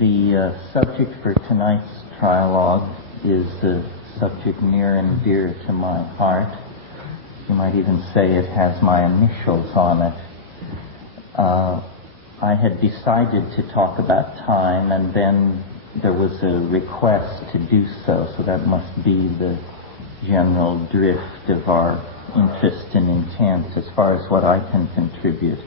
The subject for tonight's trialogue is a subject near and dear to my heart. You might even say it has my initials on it. I had decided to talk about time, and then there was a request to do so that must be the general drift of our interest and intent as far as what I can contribute.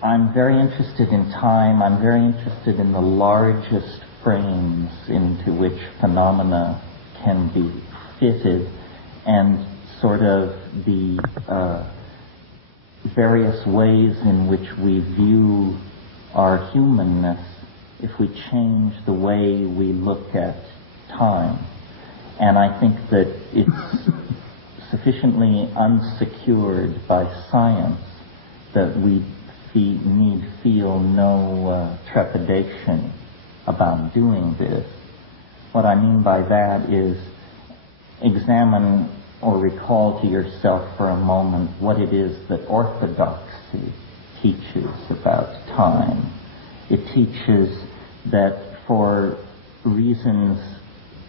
I'm very interested in time. I'm very interested in the largest frames into which phenomena can be fitted, and sort of the various ways in which we view our humanness if we change the way we look at time. And I think that it's sufficiently unsecured by science that we need feel no trepidation about doing this. What I mean by that is examine or recall to yourself for a moment what it is that orthodoxy teaches about time. It teaches that for reasons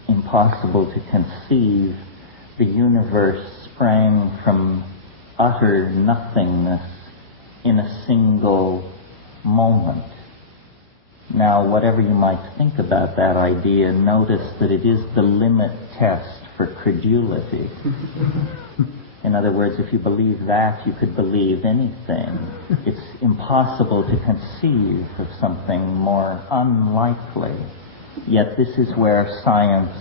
impossible to conceive, the universe sprang from utter nothingness in a single moment. Now, whatever you might think about that idea, notice that it is the limit test for credulity. In other words, if you believe that, you could believe anything. It's impossible to conceive of something more unlikely. Yet this is where science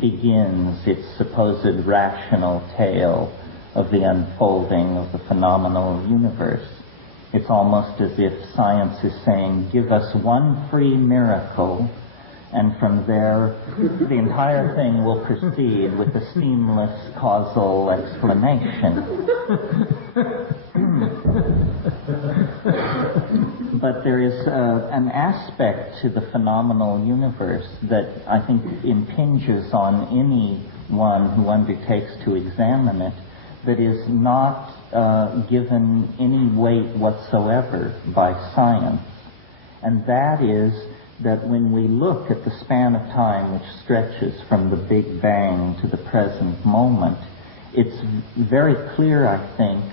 begins its supposed rational tale of the unfolding of the phenomenal universe. It's almost as if science is saying, give us one free miracle, and from there the entire thing will proceed with a seamless causal explanation. But there is an aspect to the phenomenal universe that I think impinges on anyone who undertakes to examine it, that is not given any weight whatsoever by science. And that is that when we look at the span of time which stretches from the Big Bang to the present moment, it's very clear, I think,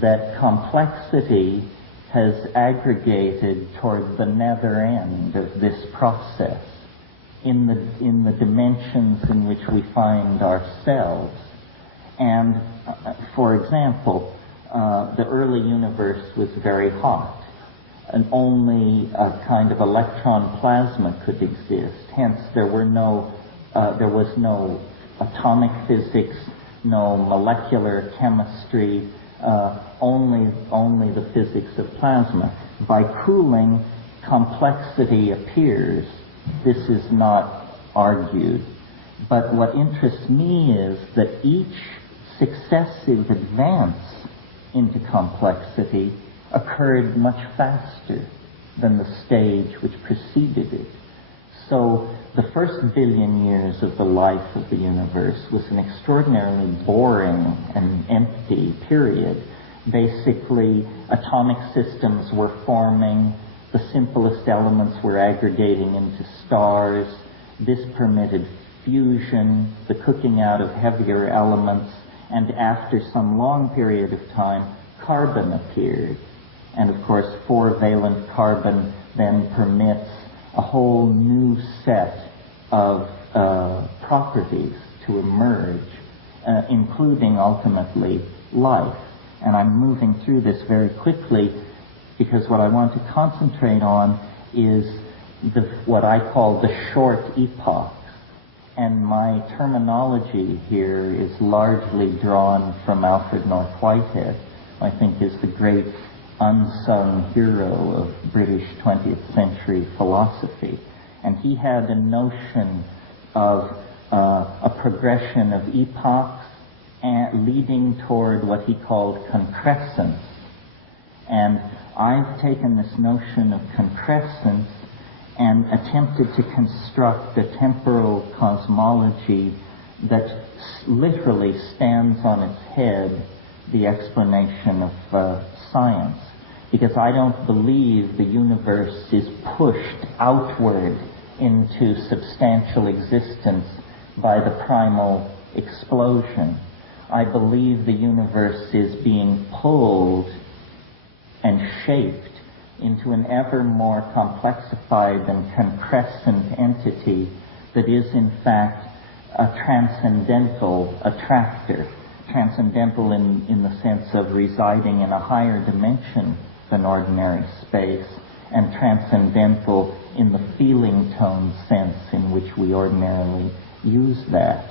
that complexity has aggregated toward the nether end of this process in the dimensions in which we find ourselves. And for example, the early universe was very hot, and only a kind of electron plasma could exist. Hence, there was no atomic physics, no molecular chemistry, only the physics of plasma. By cooling, complexity appears. This is not argued. But what interests me is that each successive advance into complexity occurred much faster than the stage which preceded it. So the first billion years of the life of the universe was an extraordinarily boring and empty period. Basically, atomic systems were forming, the simplest elements were aggregating into stars. This permitted fusion, the cooking out of heavier elements, and after some long period of time, carbon appeared. And of course, 4-valent carbon then permits a whole new set of properties to emerge, including ultimately life. And I'm moving through this very quickly because what I want to concentrate on is what I call the short epochs. And my terminology here is largely drawn from Alfred North Whitehead, I think is the great unsung hero of British 20th century philosophy. And he had a notion of a progression of epochs leading toward what he called concrescence. And I've taken this notion of concrescence and attempted to construct a temporal cosmology that literally stands on its head the explanation of science. because I don't believe the universe is pushed outward into substantial existence by the primal explosion. I believe the universe is being pulled and shaped into an ever more complexified and concrescent entity that is in fact a transcendental attractor. Transcendental in the sense of residing in a higher dimension than ordinary space, and transcendental in the feeling tone sense in which we ordinarily use that.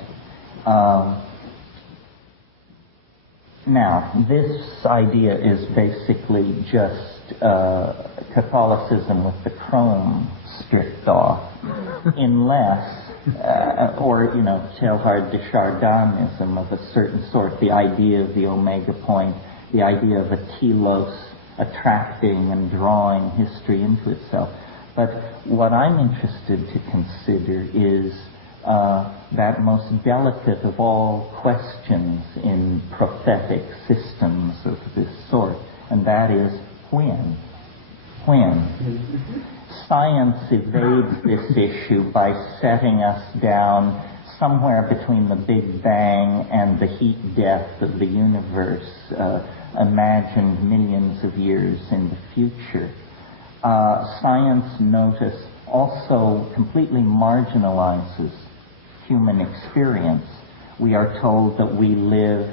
Now, this idea is basically just Catholicism with the chrome stripped off, unless, or, Teilhard de Chardin-ism of a certain sort, the idea of the omega point, the idea of a telos attracting and drawing history into itself. But what I'm interested to consider is that most delicate of all questions in prophetic systems of this sort, and that is when. When? Science evades this issue by setting us down somewhere between the Big Bang and the heat death of the universe, imagined millions of years in the future. Science, notice, also completely marginalizes human experience. We are told that we live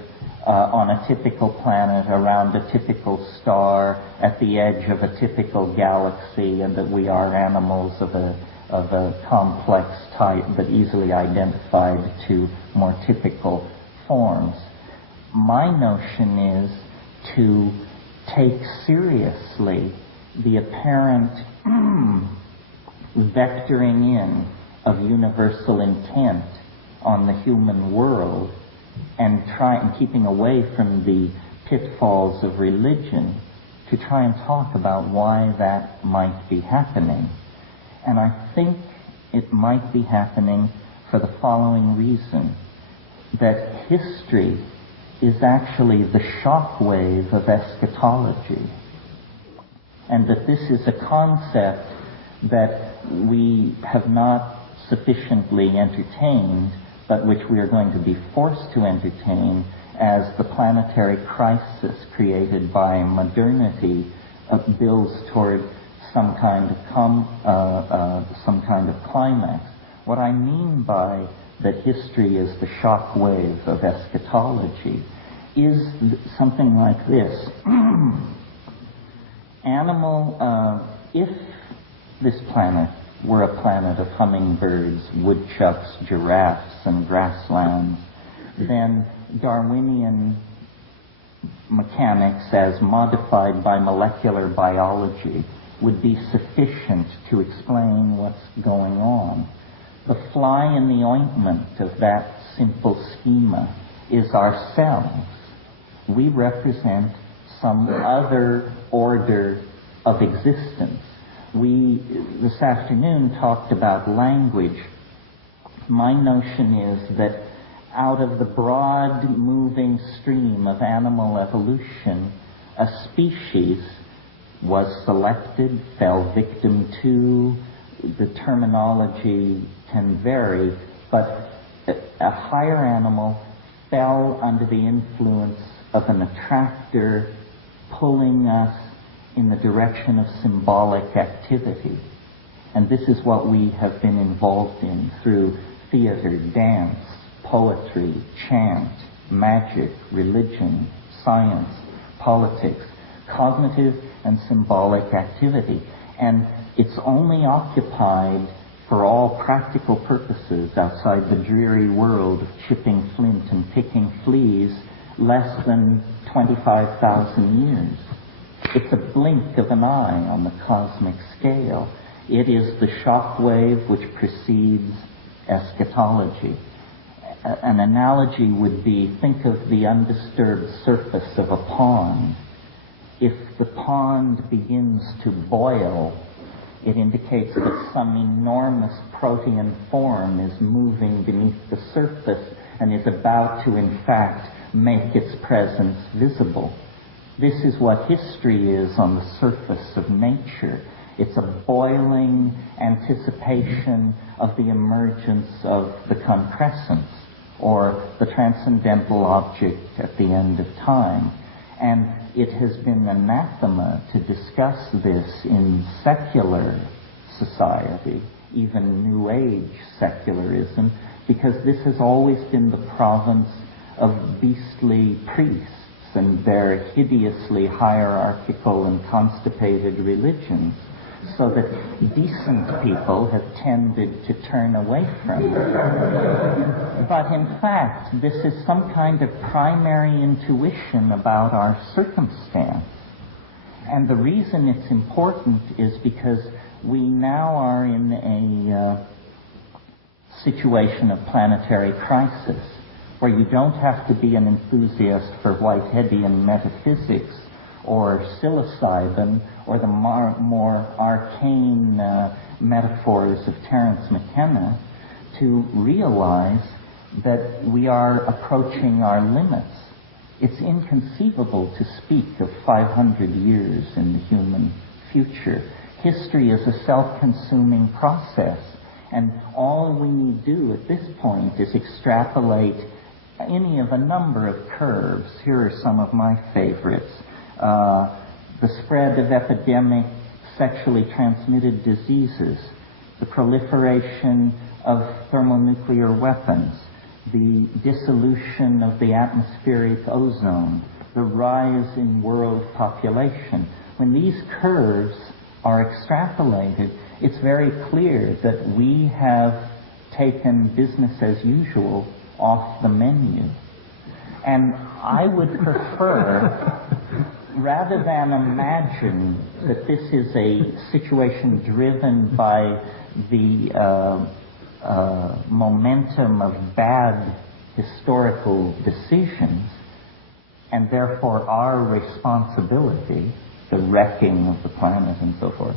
on a typical planet around a typical star at the edge of a typical galaxy, and that we are animals of a complex type but easily identified to more typical forms. My notion is to take seriously the apparent vectoring in of universal intent on the human world, and keeping away from the pitfalls of religion, to try and talk about why that might be happening. And I think it might be happening for the following reason: that history is actually the shockwave of eschatology, and that this is a concept that we have not sufficiently entertained, but which we are going to be forced to entertain as the planetary crisis created by modernity builds toward some kind of climax. What I mean by that history is the shock wave of eschatology is something like this. If this planet were a planet of hummingbirds, woodchucks, giraffes, and grasslands, then Darwinian mechanics, as modified by molecular biology, would be sufficient to explain what's going on. The fly in the ointment of that simple schema is ourselves. We represent some other order of existence. We, this afternoon, talked about language. My notion is that out of the broad moving stream of animal evolution, a species was selected, fell victim to. The terminology can vary, but a higher animal fell under the influence of an attractor pulling us in the direction of symbolic activity. And this is what we have been involved in through theater, dance, poetry, chant, magic, religion, science, politics, cognitive and symbolic activity. And it's only occupied for all practical purposes outside the dreary world of chipping flint and picking fleas less than 25,000 years. It's a blink of an eye on the cosmic scale. It is the shock wave which precedes eschatology. An analogy would be, think of the undisturbed surface of a pond. If the pond begins to boil, it indicates that some enormous protean form is moving beneath the surface and is about to, in fact, make its presence visible. This is what history is on the surface of nature. It's a boiling anticipation of the emergence of the concrescence, or the transcendental object at the end of time. And it has been anathema to discuss this in secular society, even New Age secularism, because this has always been the province of beastly priests and their hideously hierarchical and constipated religions, so that decent people have tended to turn away from it. But in fact, this is some kind of primary intuition about our circumstance. And the reason it's important is because we now are in a situation of planetary crisis, where you don't have to be an enthusiast for Whiteheadian metaphysics or psilocybin or the more arcane metaphors of Terence McKenna to realize that we are approaching our limits. It's inconceivable to speak of 500 years in the human future. History is a self-consuming process, and all we need do at this point is extrapolate any of a number of curves. Here are some of my favorites. The spread of epidemic sexually transmitted diseases, the proliferation of thermonuclear weapons, the dissolution of the atmospheric ozone, the rise in world population. When these curves are extrapolated, it's very clear that we have taken business as usual off the menu. And I would prefer, rather than imagine that this is a situation driven by the momentum of bad historical decisions, and therefore our responsibility, the wrecking of the planet and so forth,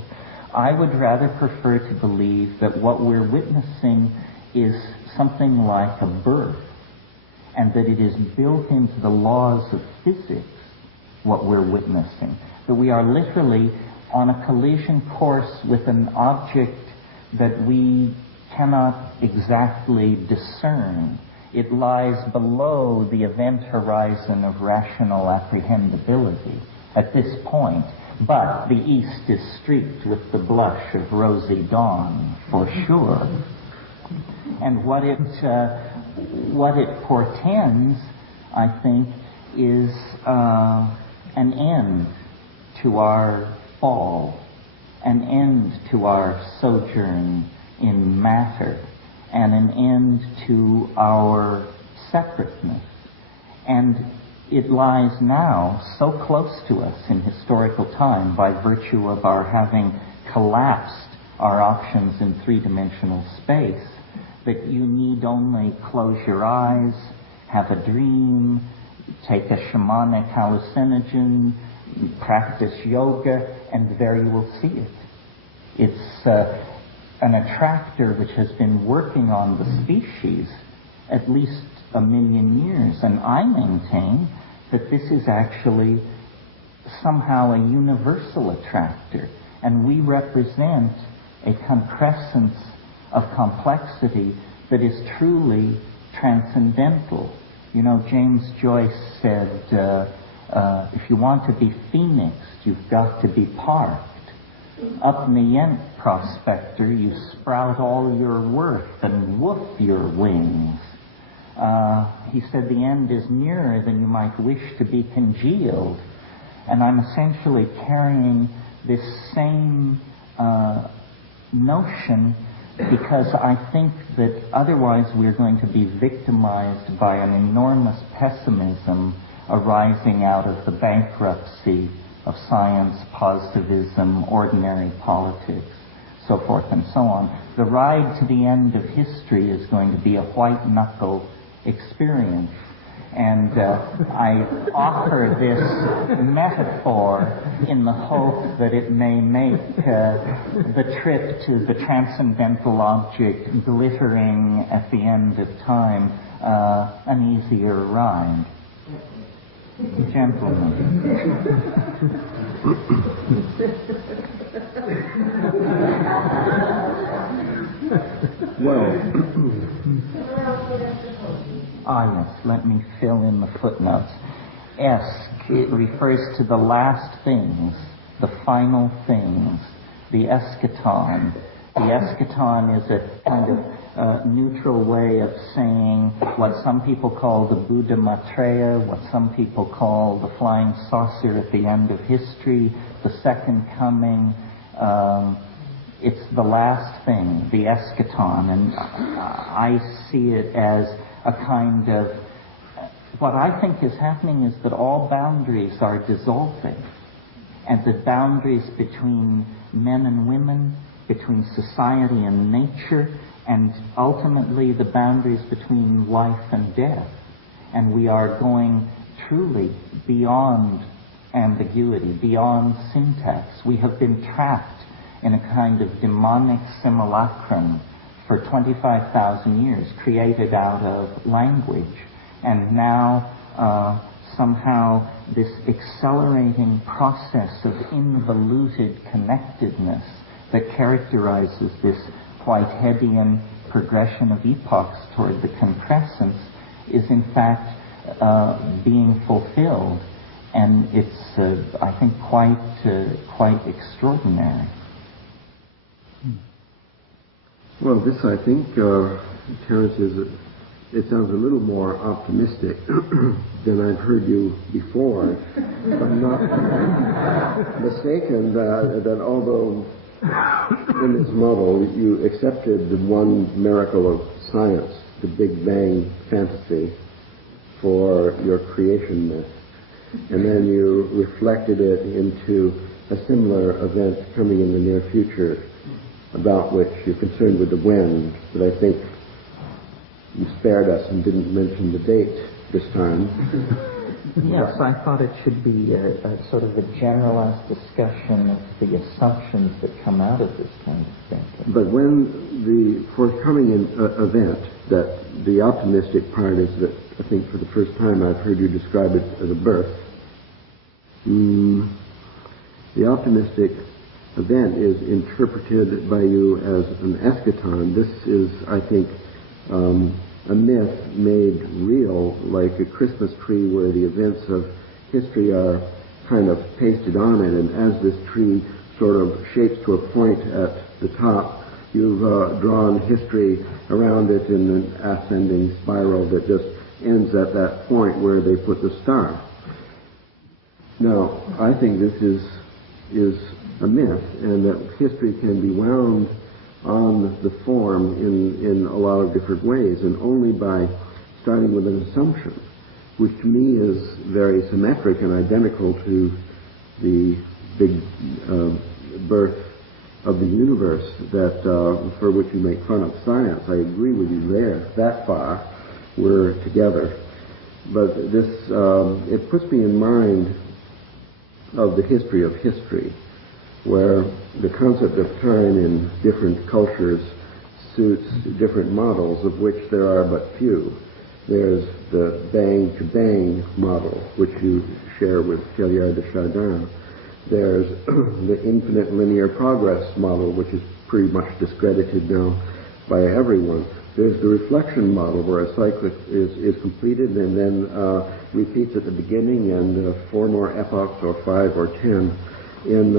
I would rather prefer to believe that what we're witnessing is something like a birth, and that it is built into the laws of physics, what we're witnessing. That we are literally on a collision course with an object that we cannot exactly discern. It lies below the event horizon of rational apprehendability at this point. But the east is streaked with the blush of rosy dawn, for sure. And what it portends, I think, is an end to our fall, an end to our sojourn in matter, and an end to our separateness. And it lies now so close to us in historical time by virtue of our having collapsed our options in three-dimensional space, that you need only close your eyes, have a dream, take a shamanic hallucinogen, practice yoga, and there you will see it. It's an attractor which has been working on the species at least 1 million years, and I maintain that this is actually somehow a universal attractor, and we represent a concrescence of complexity that is truly transcendental. You know, James Joyce said, if you want to be phoenixed, you've got to be parked. Up in the Yent prospector, you sprout all your worth and woof your wings. He said the end is nearer than you might wish to be congealed. And I'm essentially carrying this same notion, because I think that otherwise we're going to be victimized by an enormous pessimism arising out of the bankruptcy of science, positivism, ordinary politics, so forth and so on. The ride to the end of history is going to be a white-knuckle experience. And I offer this metaphor in the hope that it may make the trip to the transcendental object glittering at the end of time an easier ride. Gentlemen. Well, yes, let me fill in the footnotes. It refers to the last things, the final things, the eschaton. The eschaton is a kind of neutral way of saying what some people call the Buddha Maitreya, what some people call the flying saucer at the end of history, the second coming. It's the last thing, the eschaton, and I see it as a kind of, what I think is happening is that all boundaries are dissolving, and the boundaries between men and women, between society and nature, and ultimately the boundaries between life and death. And we are going truly beyond ambiguity, beyond syntax. We have been trapped in a kind of demonic simulacrum for 25,000 years, created out of language. And now somehow this accelerating process of involuted connectedness that characterizes this Whiteheadian progression of epochs toward the concrescence is in fact being fulfilled. And it's, I think, quite extraordinary. Well, this, I think, Terence, it sounds a little more optimistic than I've heard you before. If I'm not mistaken, that although in this model you accepted the one miracle of science, the Big Bang fantasy, for your creation myth, and then you reflected it into a similar event coming in the near future, about which you're concerned with the when, but I think you spared us and didn't mention the date this time. Yes, I thought it should be a sort of a generalized discussion of the assumptions that come out of this kind of thinking. But when the forthcoming event, that the optimistic part is that, I think for the first time I've heard you describe it as a birth. The optimistic event is interpreted by you as an eschaton. This is, I think, a myth made real, like a Christmas tree where the events of history are kind of pasted on it, and as this tree sort of shapes to a point at the top, you've drawn history around it in an ascending spiral that just ends at that point where they put the star. Now, I think this is a myth, and that history can be wound on the form in a lot of different ways, and only by starting with an assumption, which to me is very symmetric and identical to the big birth of the universe that for which you make fun of science. I agree with you there. That far, we're together. But this, it puts me in mind of the history of history, where the concept of time in different cultures suits different models, of which there are but few. There's the bang-to-bang model, which you share with Teilhard de Chardin. There's the infinite linear progress model, which is pretty much discredited now by everyone. There's the reflection model, where a cycle is completed and then repeats at the beginning, and 4 more epochs, or 5 or 10, in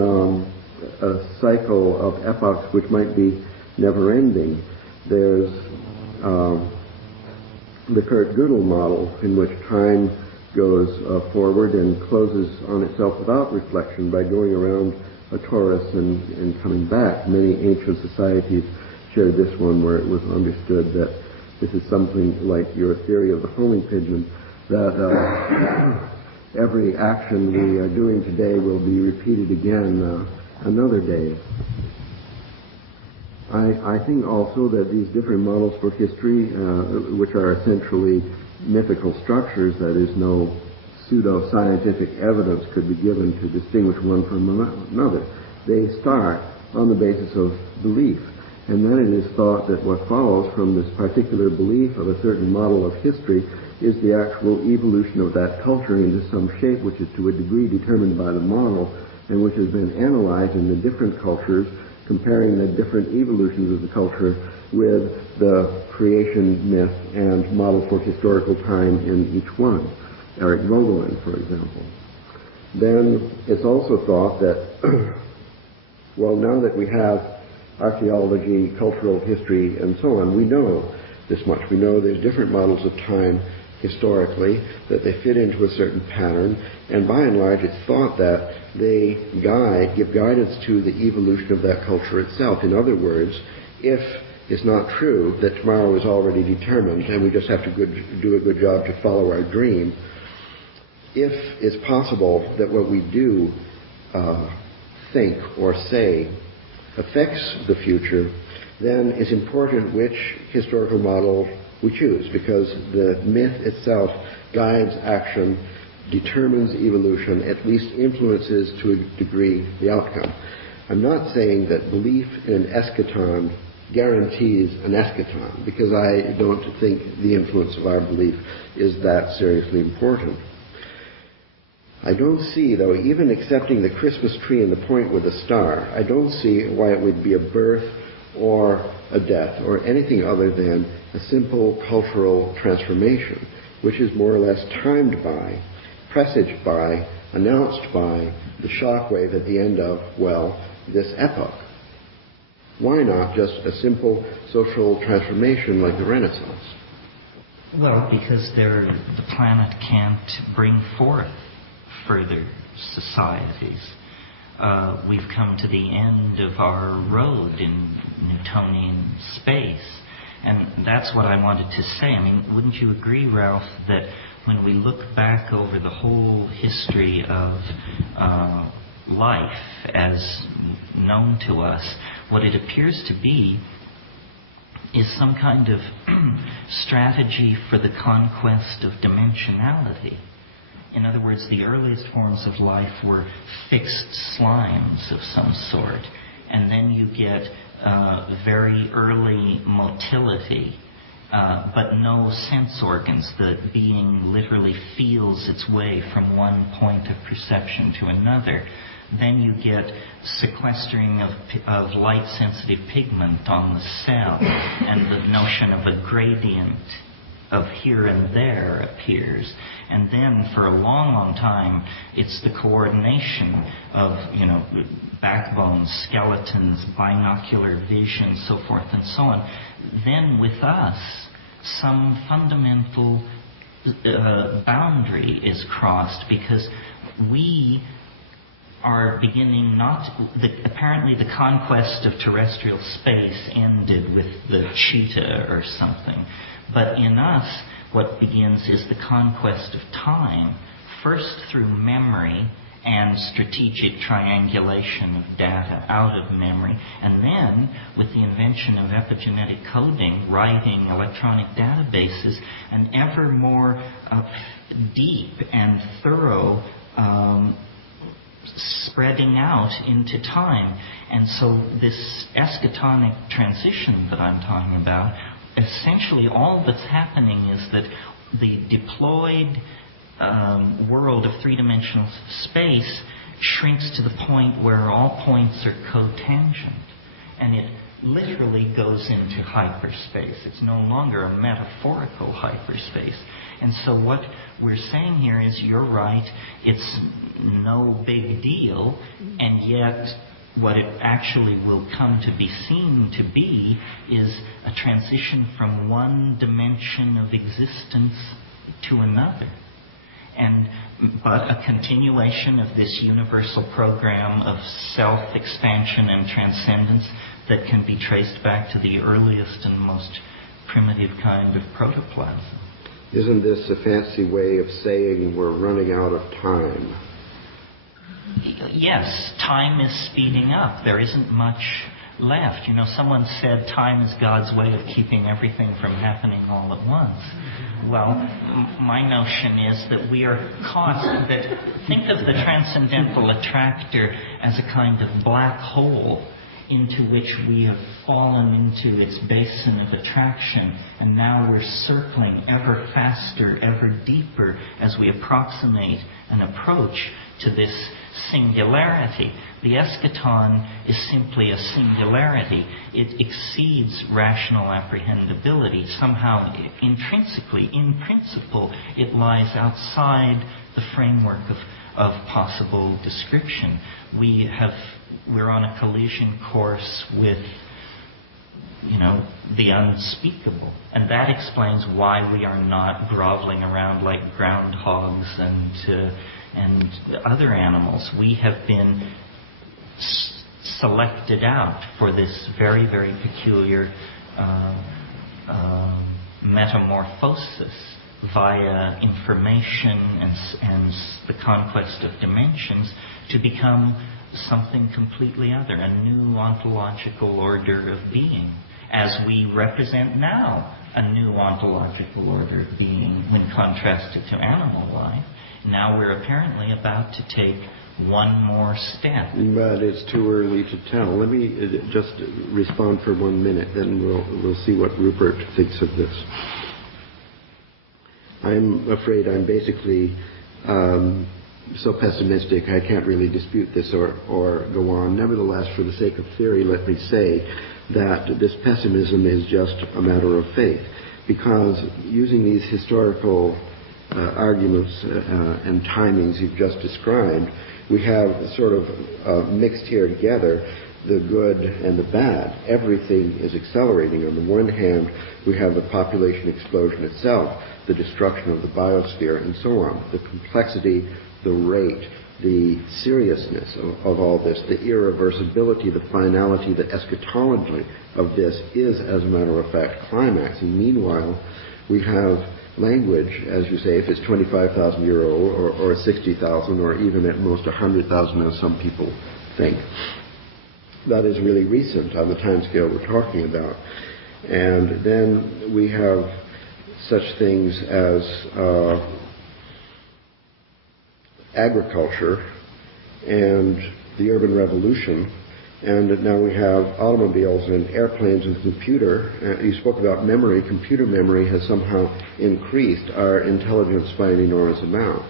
a cycle of epochs which might be never-ending. There's the Kurt Gödel model, in which time goes forward and closes on itself without reflection by going around a torus and coming back. Many ancient societies shared this one, where it was understood that this is something like your theory of the homing pigeon, that every action we are doing today will be repeated again another day. I think also that these different models for history, which are essentially mythical structures, that is, no pseudo-scientific evidence could be given to distinguish one from another. They start on the basis of belief, and then it is thought that what follows from this particular belief of a certain model of history is the actual evolution of that culture into some shape which is to a degree determined by the model and which has been analyzed in the different cultures, comparing the different evolutions of the culture with the creation myth and model for historical time in each one. Eric Vogelin, for example. Then it's also thought that, well, now that we have archaeology, cultural history, and so on, we know this much. We know there's different models of time historically, that they fit into a certain pattern, and by and large it's thought that they give guidance to the evolution of that culture itself. In other words, if it's not true that tomorrow is already determined and we just have to do a good job to follow our dream, if it's possible that what we do think or say affects the future, then it's important which historical model we choose, because the myth itself guides action, determines evolution, at least influences to a degree the outcome. I'm not saying that belief in an eschaton guarantees an eschaton, because I don't think the influence of our belief is that seriously important. I don't see, though, even accepting the Christmas tree and the point with the star, I don't see why it would be a birth or a death or anything other than a simple cultural transformation, which is more or less timed by, presaged by, announced by the shockwave at the end of, well, this epoch. Why not just a simple social transformation like the Renaissance? Well, because the planet can't bring forth further societies. We've come to the end of our road in Newtonian space. And that's what I wanted to say. I mean, wouldn't you agree, Ralph, that when we look back over the whole history of life as known to us, what it appears to be is some kind of strategy for the conquest of dimensionality. In other words, the earliest forms of life were fixed slimes of some sort, and then you get very early motility, but no sense organs. The being literally feels its way from one point of perception to another. Then you get sequestering of light-sensitive pigment on the cell, and the notion of a gradient of here and there appears. And then for a long, long time, it's the coordination of, backbones, skeletons, binocular vision, so forth and so on. Then with us, some fundamental boundary is crossed, because we are beginning apparently the conquest of terrestrial space ended with the cheetah or something. But in us, what begins is the conquest of time, first through memory and strategic triangulation of data out of memory, and then with the invention of epigenetic coding, writing electronic databases, an ever more deep and thorough spreading out into time. And so this eschatonic transition that I'm talking about, essentially all that's happening is that the deployed world of three-dimensional space shrinks to the point where all points are cotangent, and it literally goes into hyperspace. It's no longer a metaphorical hyperspace. And so what we're saying here is, you're right, it's no big deal, and yet what it actually will come to be seen to be is a transition from one dimension of existence to another. But a continuation of this universal program of self-expansion and transcendence that can be traced back to the earliest and most primitive kind of protoplasm. Isn't this a fancy way of saying we're running out of time? Yes, time is speeding up. There isn't much left. Someone said time is God's way of keeping everything from happening all at once. Well, my notion is that we are caught, think of the transcendental attractor as a kind of black hole into which we have fallen into its basin of attraction, and now we're circling ever faster, ever deeper as we approximate and approach to this singularity. The eschaton is simply a singularity. It exceeds rational apprehendability. Somehow, intrinsically, in principle, it lies outside the framework of possible description. We're on a collision course with, the unspeakable. And that explains why we are not groveling around like groundhogs and other animals. We have been selected out for this very, very peculiar metamorphosis via information and the conquest of dimensions to become something completely other, a new ontological order of being, as we represent now a new ontological order of being when contrasted to animal life. Now we're apparently about to take one more step. But it's too early to tell. Let me just respond for 1 minute, then we'll see what Rupert thinks of this. I'm afraid I'm basically so pessimistic I can't really dispute this or go on. Nevertheless, for the sake of theory, let me say that this pessimism is just a matter of faith, because using these historical arguments and timings you've just described, we have sort of mixed here together the good and the bad. Everything is accelerating. On the one hand, we have the population explosion itself, the destruction of the biosphere, and so on. The complexity, the rate, the seriousness of all this, the irreversibility, the finality, the eschatology of this is, as a matter of fact, climaxing. Meanwhile, we have language, as you say, if it's 25,000 year old or 60,000 or even at most 100,000, as some people think. That is really recent on the time scale we're talking about. And then we have such things as agriculture and the urban revolution, and now we have automobiles and airplanes and computer. You spoke about memory. Computer memory has somehow increased our intelligence by an enormous amount.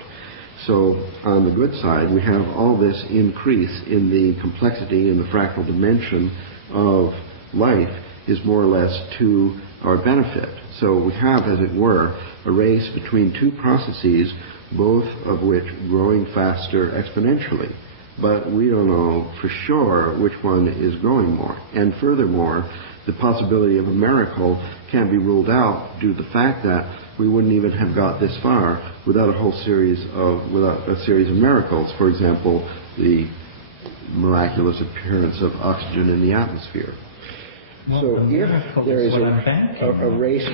So on the good side, we have all this increase in the complexity and the fractal dimension of life is more or less to our benefit. So we have, as it were, a race between two processes, both of which growing faster exponentially. But we don't know for sure which one is growing more. And furthermore, the possibility of a miracle can't be ruled out due to the fact that we wouldn't even have got this far without a series of miracles. For example, the miraculous appearance of oxygen in the atmosphere. Well, so if there is a race,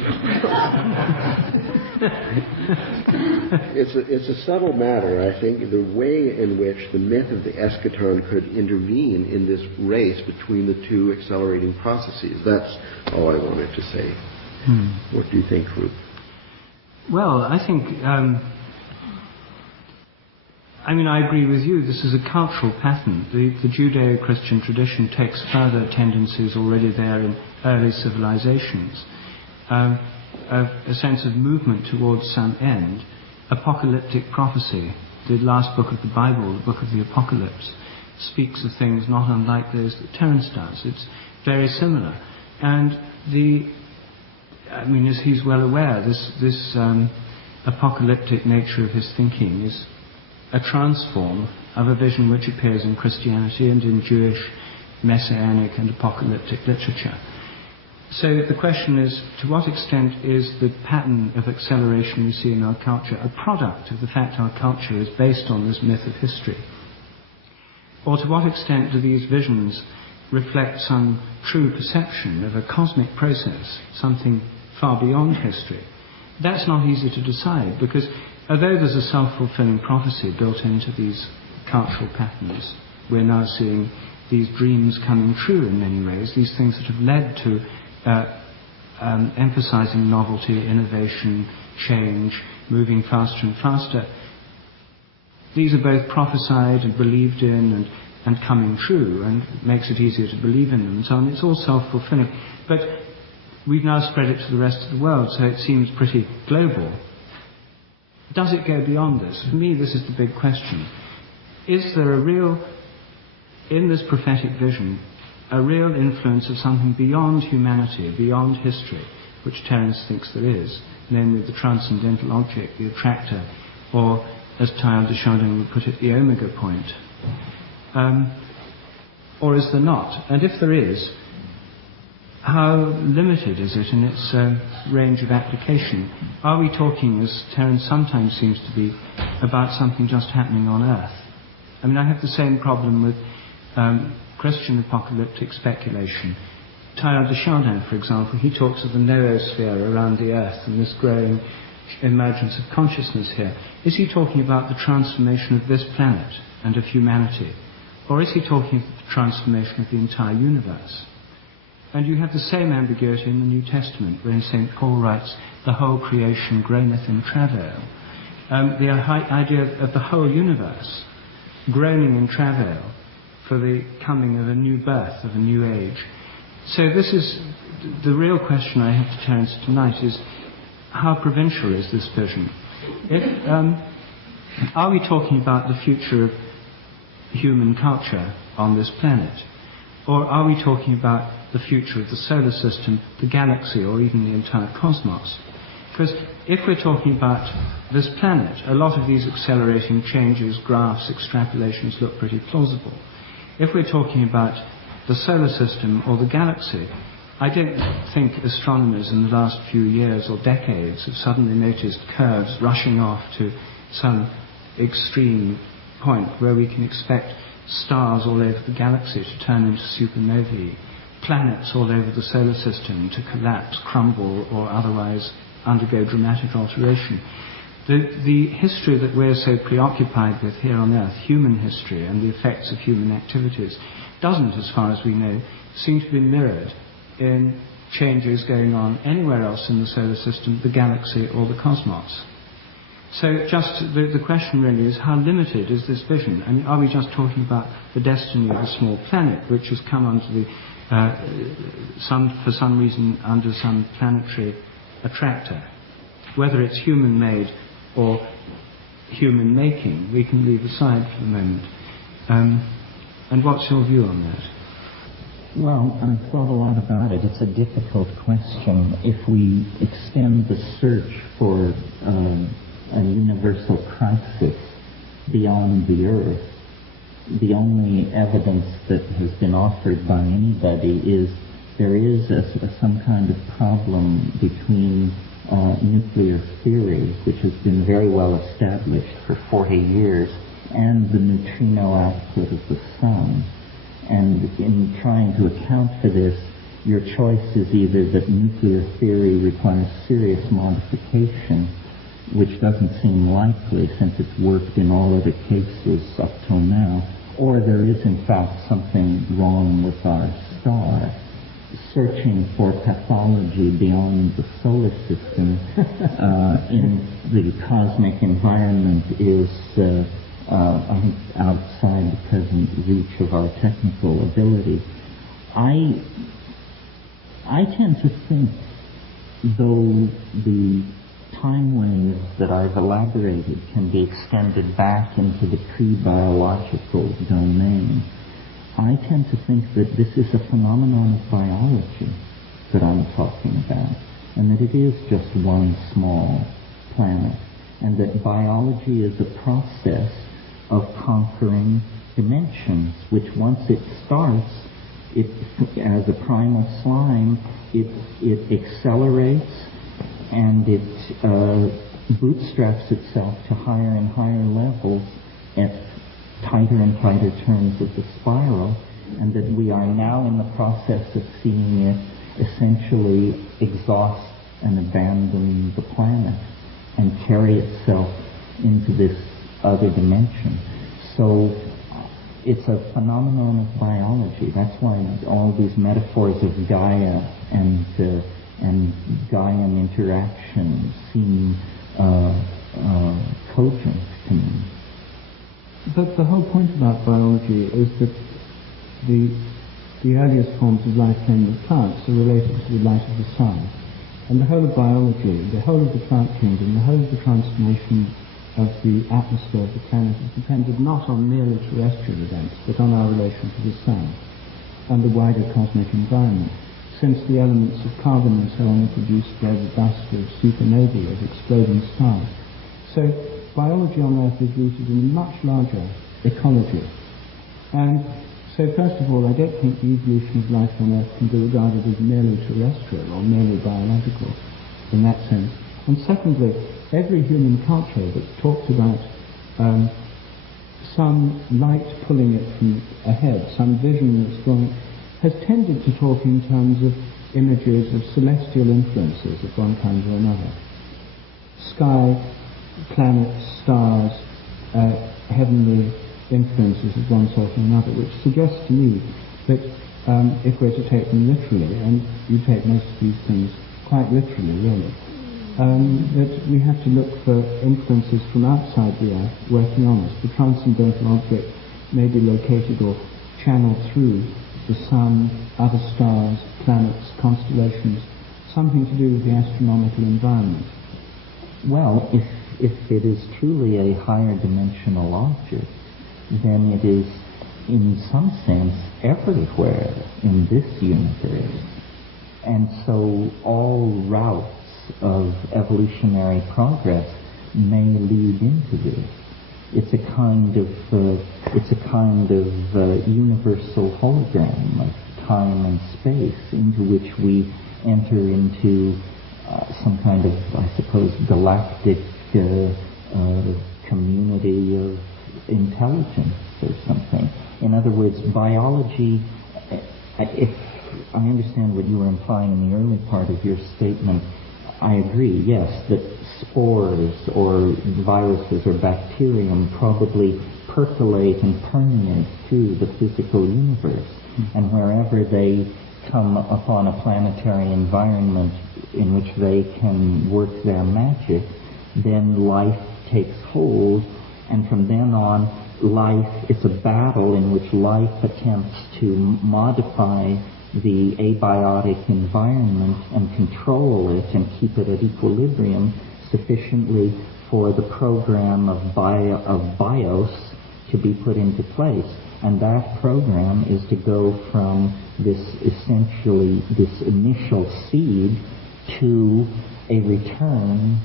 it's a subtle matter, I think, the way in which the myth of the eschaton could intervene in this race between the two accelerating processes. That's all I wanted to say. What do you think, Ruth? Well, I think, I agree with you. This is a cultural pattern. The Judeo-Christian tradition takes further tendencies already there in early civilizations. A sense of movement towards some end. Apocalyptic prophecy, the last book of the Bible, the book of the Apocalypse, speaks of things not unlike those that Terence does. It's very similar. And as he's well aware, this apocalyptic nature of his thinking is a transform of a vision which appears in Christianity and in Jewish messianic and apocalyptic literature. So the question is, to what extent is the pattern of acceleration we see in our culture a product of the fact our culture is based on this myth of history? Or to what extent do these visions reflect some true perception of a cosmic process, something far beyond history? That's not easy to decide, because although there's a self-fulfilling prophecy built into these cultural patterns, we're now seeing these dreams coming true in many ways, these things that have led to emphasizing novelty, innovation, change, moving faster and faster. These are both prophesied and believed in and coming true and makes it easier to believe in them and so on. It's all self-fulfilling. But we've now spread it to the rest of the world, so it seems pretty global. Does it go beyond this? For me, this is the big question. Is there a real, in this prophetic vision, a real influence of something beyond humanity, beyond history, which Terence thinks there is, namely the transcendental object, the attractor, or, as Teilhard de Chardin would put it, the omega point? Or is there not? And if there is, how limited is it in its range of application? Are we talking, as Terence sometimes seems to be, about something just happening on Earth? I mean, I have the same problem with Christian apocalyptic speculation. Teilhard de Chardin, for example, he talks of the noosphere around the Earth and this growing emergence of consciousness here. Is he talking about the transformation of this planet and of humanity? Or is he talking of the transformation of the entire universe? And you have the same ambiguity in the New Testament, when St. Paul writes, the whole creation groaneth in travail. The idea of the whole universe groaning in travail for the coming of a new birth, of a new age. So this is the real question I have to Terence tonight, is how provincial is this vision? Are we talking about the future of human culture on this planet? Or are we talking about the future of the solar system, the galaxy, or even the entire cosmos? Because if we're talking about this planet, a lot of these accelerating changes, graphs, extrapolations look pretty plausible. If we're talking about the solar system or the galaxy, I don't think astronomers in the last few years or decades have suddenly noticed curves rushing off to some extreme point where we can expect stars all over the galaxy to turn into supernovae, planets all over the solar system to collapse, crumble, or otherwise undergo dramatic alteration. The history that we're so preoccupied with here on Earth, human history and the effects of human activities, doesn't, as far as we know, seem to be mirrored in changes going on anywhere else in the solar system, the galaxy, or the cosmos. So just the question really is, how limited is this vision? I mean, are we just talking about the destiny of a small planet which has come under the for some reason under some planetary attractor? Whether it's human-made or human-making, we can leave aside for the moment. And what's your view on that? Well, I've thought a lot about it. It's a difficult question. If we extend the search for a universal crisis beyond the Earth, the only evidence that has been offered by anybody is there is some kind of problem between nuclear theory, which has been very well established for 40 years, and the neutrino output of the sun. And in trying to account for this, your choice is either that nuclear theory requires serious modification, which doesn't seem likely since it's worked in all other cases up till now, or there is in fact something wrong with our star. Searching for pathology beyond the solar system in the cosmic environment is, I think, outside the present reach of our technical ability. I tend to think, though the time waves that I've elaborated can be extended back into the pre-biological domain, I tend to think that this is a phenomenon of biology that I'm talking about, and that it is just one small planet, and that biology is a process of conquering dimensions, which once it starts, as a primal slime, it accelerates and it bootstraps itself to higher and higher levels at tighter and tighter turns of the spiral, and that we are now in the process of seeing it essentially exhaust and abandon the planet and carry itself into this other dimension. So it's a phenomenon of biology. That's why all these metaphors of Gaia and Gaian interaction seem cogent to me. But the whole point about biology is that the earliest forms of life came with plants are related to the light of the sun. And the whole of biology, the whole of the plant kingdom, the whole of the transformation of the atmosphere of the planet is dependent not on merely terrestrial events, but on our relation to the sun and the wider cosmic environment, since the elements of carbon and so on are produced by the dust of supernovae, of exploding stars. So biology on Earth is rooted in a much larger ecology. And so first of all, I don't think the evolution of life on Earth can be regarded as merely terrestrial or merely biological in that sense. And secondly, every human culture that talks about some light pulling it from ahead, some vision that's going, has tended to talk in terms of images of celestial influences of one kind or another. Sky, planets, stars, heavenly influences of one sort or another, which suggests to me that if we're to take them literally, and you take most of these things quite literally, really, that we have to look for influences from outside the Earth working on us. The transcendental object may be located or channeled through the sun, other stars, planets, constellations, something to do with the astronomical environment. Well, if it is truly a higher dimensional object, then it is in some sense everywhere in this universe. And so all routes of evolutionary progress may lead into this. It's a kind of universal hologram of time and space into which we enter into some kind of, I suppose, galactic community of intelligence or something. In other words, biology, if I understand what you were implying in the early part of your statement, I agree, yes, that spores or viruses or bacterium probably percolate and permeate through the physical universe. And wherever they come upon a planetary environment in which they can work their magic, then life takes hold, and from then on, it's a battle in which life attempts to modify the abiotic environment and control it and keep it at equilibrium sufficiently for the program of bios to be put into place. And that program is to go from this initial seed to a return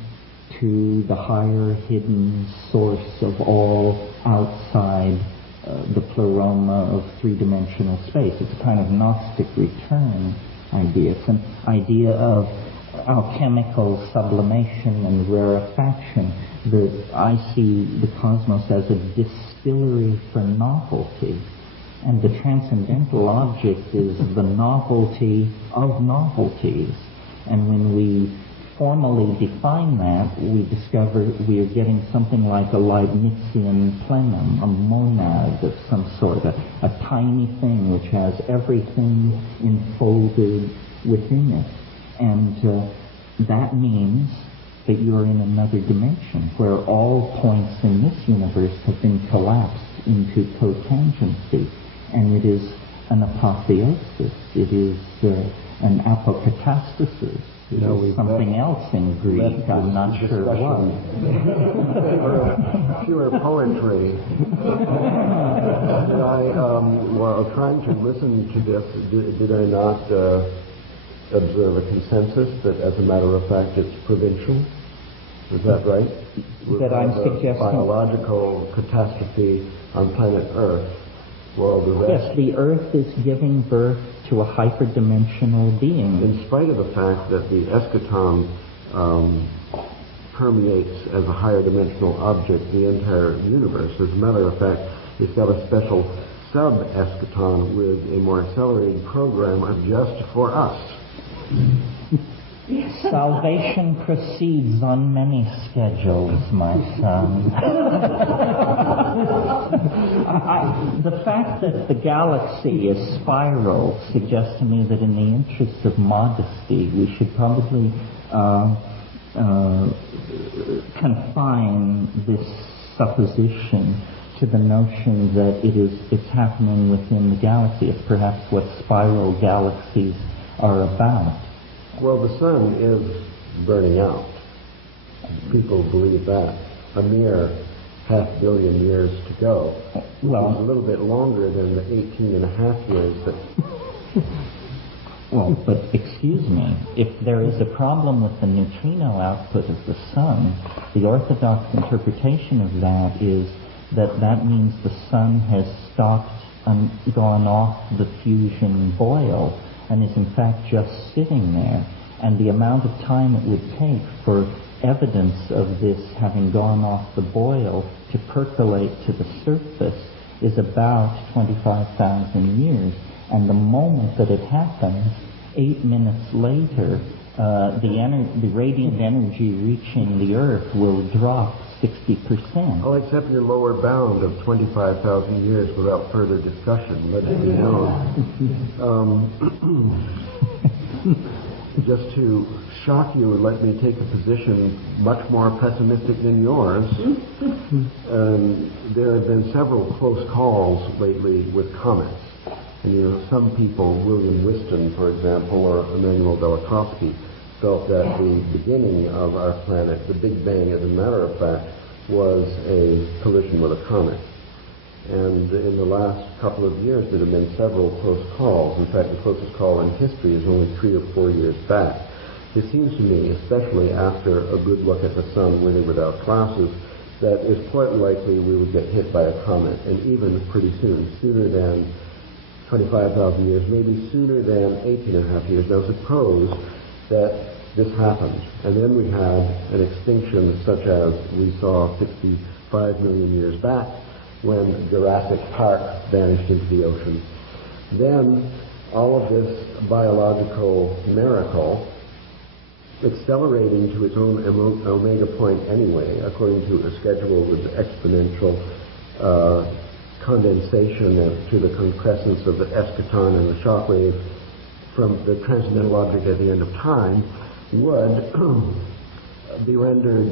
to the higher hidden source of all outside the pleroma of three-dimensional space. It's a kind of Gnostic return idea. It's an idea of alchemical sublimation and rarefaction. I see the cosmos as a distillery for novelty, and the transcendental object is the novelty of novelties. And when we formally define that, we discover we are getting something like a Leibnizian plenum, a monad of some sort, a tiny thing which has everything enfolded within it. And that means that you're in another dimension where all points in this universe have been collapsed into cotangency. And it is an apotheosis. It is an apokatastasis. It is something else in Greek. I'm not sure what. Pure poetry. While trying to listen to this, did I not observe a consensus that, as a matter of fact, it's provincial? Is that right? That I'm suggesting biological catastrophe on planet Earth. Well, the rest. Yes, the Earth is giving birth to a hyperdimensional being. In spite of the fact that the eschaton permeates as a higher dimensional object the entire universe. As a matter of fact, it's got a special sub-eschaton with a more accelerated program just for us. Salvation proceeds on many schedules, my son. The fact that the galaxy is spiral suggests to me that in the interest of modesty, we should probably confine this supposition to the notion that it's happening within the galaxy. It's perhaps what spiral galaxies are about. Well, the sun is burning out. People believe that. A mere 500 million years to go. Well, a little bit longer than the 18.5 years that... Well, but excuse me, if there is a problem with the neutrino output of the sun, the orthodox interpretation of that is that means the sun has stopped and gone off the fusion boil and is in fact just sitting there. And the amount of time it would take for evidence of this having gone off the boil to percolate to the surface is about 25,000 years. And the moment that it happens, 8 minutes later, the radiant energy reaching the Earth will drop 60%. I'll accept your lower bound of 25,000 years without further discussion. Let it be known. Just to shock you, let me take a position much more pessimistic than yours. There have been several close calls lately with comets. And some people, William Whiston, for example, or Emmanuel Velikovsky, felt that the beginning of our planet, the Big Bang, as a matter of fact, was a collision with a comet. And in the last couple of years, there have been several close calls. In fact, the closest call in history is only 3 or 4 years back. It seems to me, especially after a good look at the sun with or without glasses, that it's quite likely we would get hit by a comet, and even pretty soon, sooner than 25,000 years, maybe sooner than 18.5 years. Now suppose that this happened, and then we had an extinction such as we saw 65 million years back when Jurassic Park vanished into the ocean. Then all of this biological miracle, accelerating to its own omega point anyway, according to a schedule with exponential condensation to the concrescence of the eschaton and the shock wave from the transcendental object at the end of time would be rendered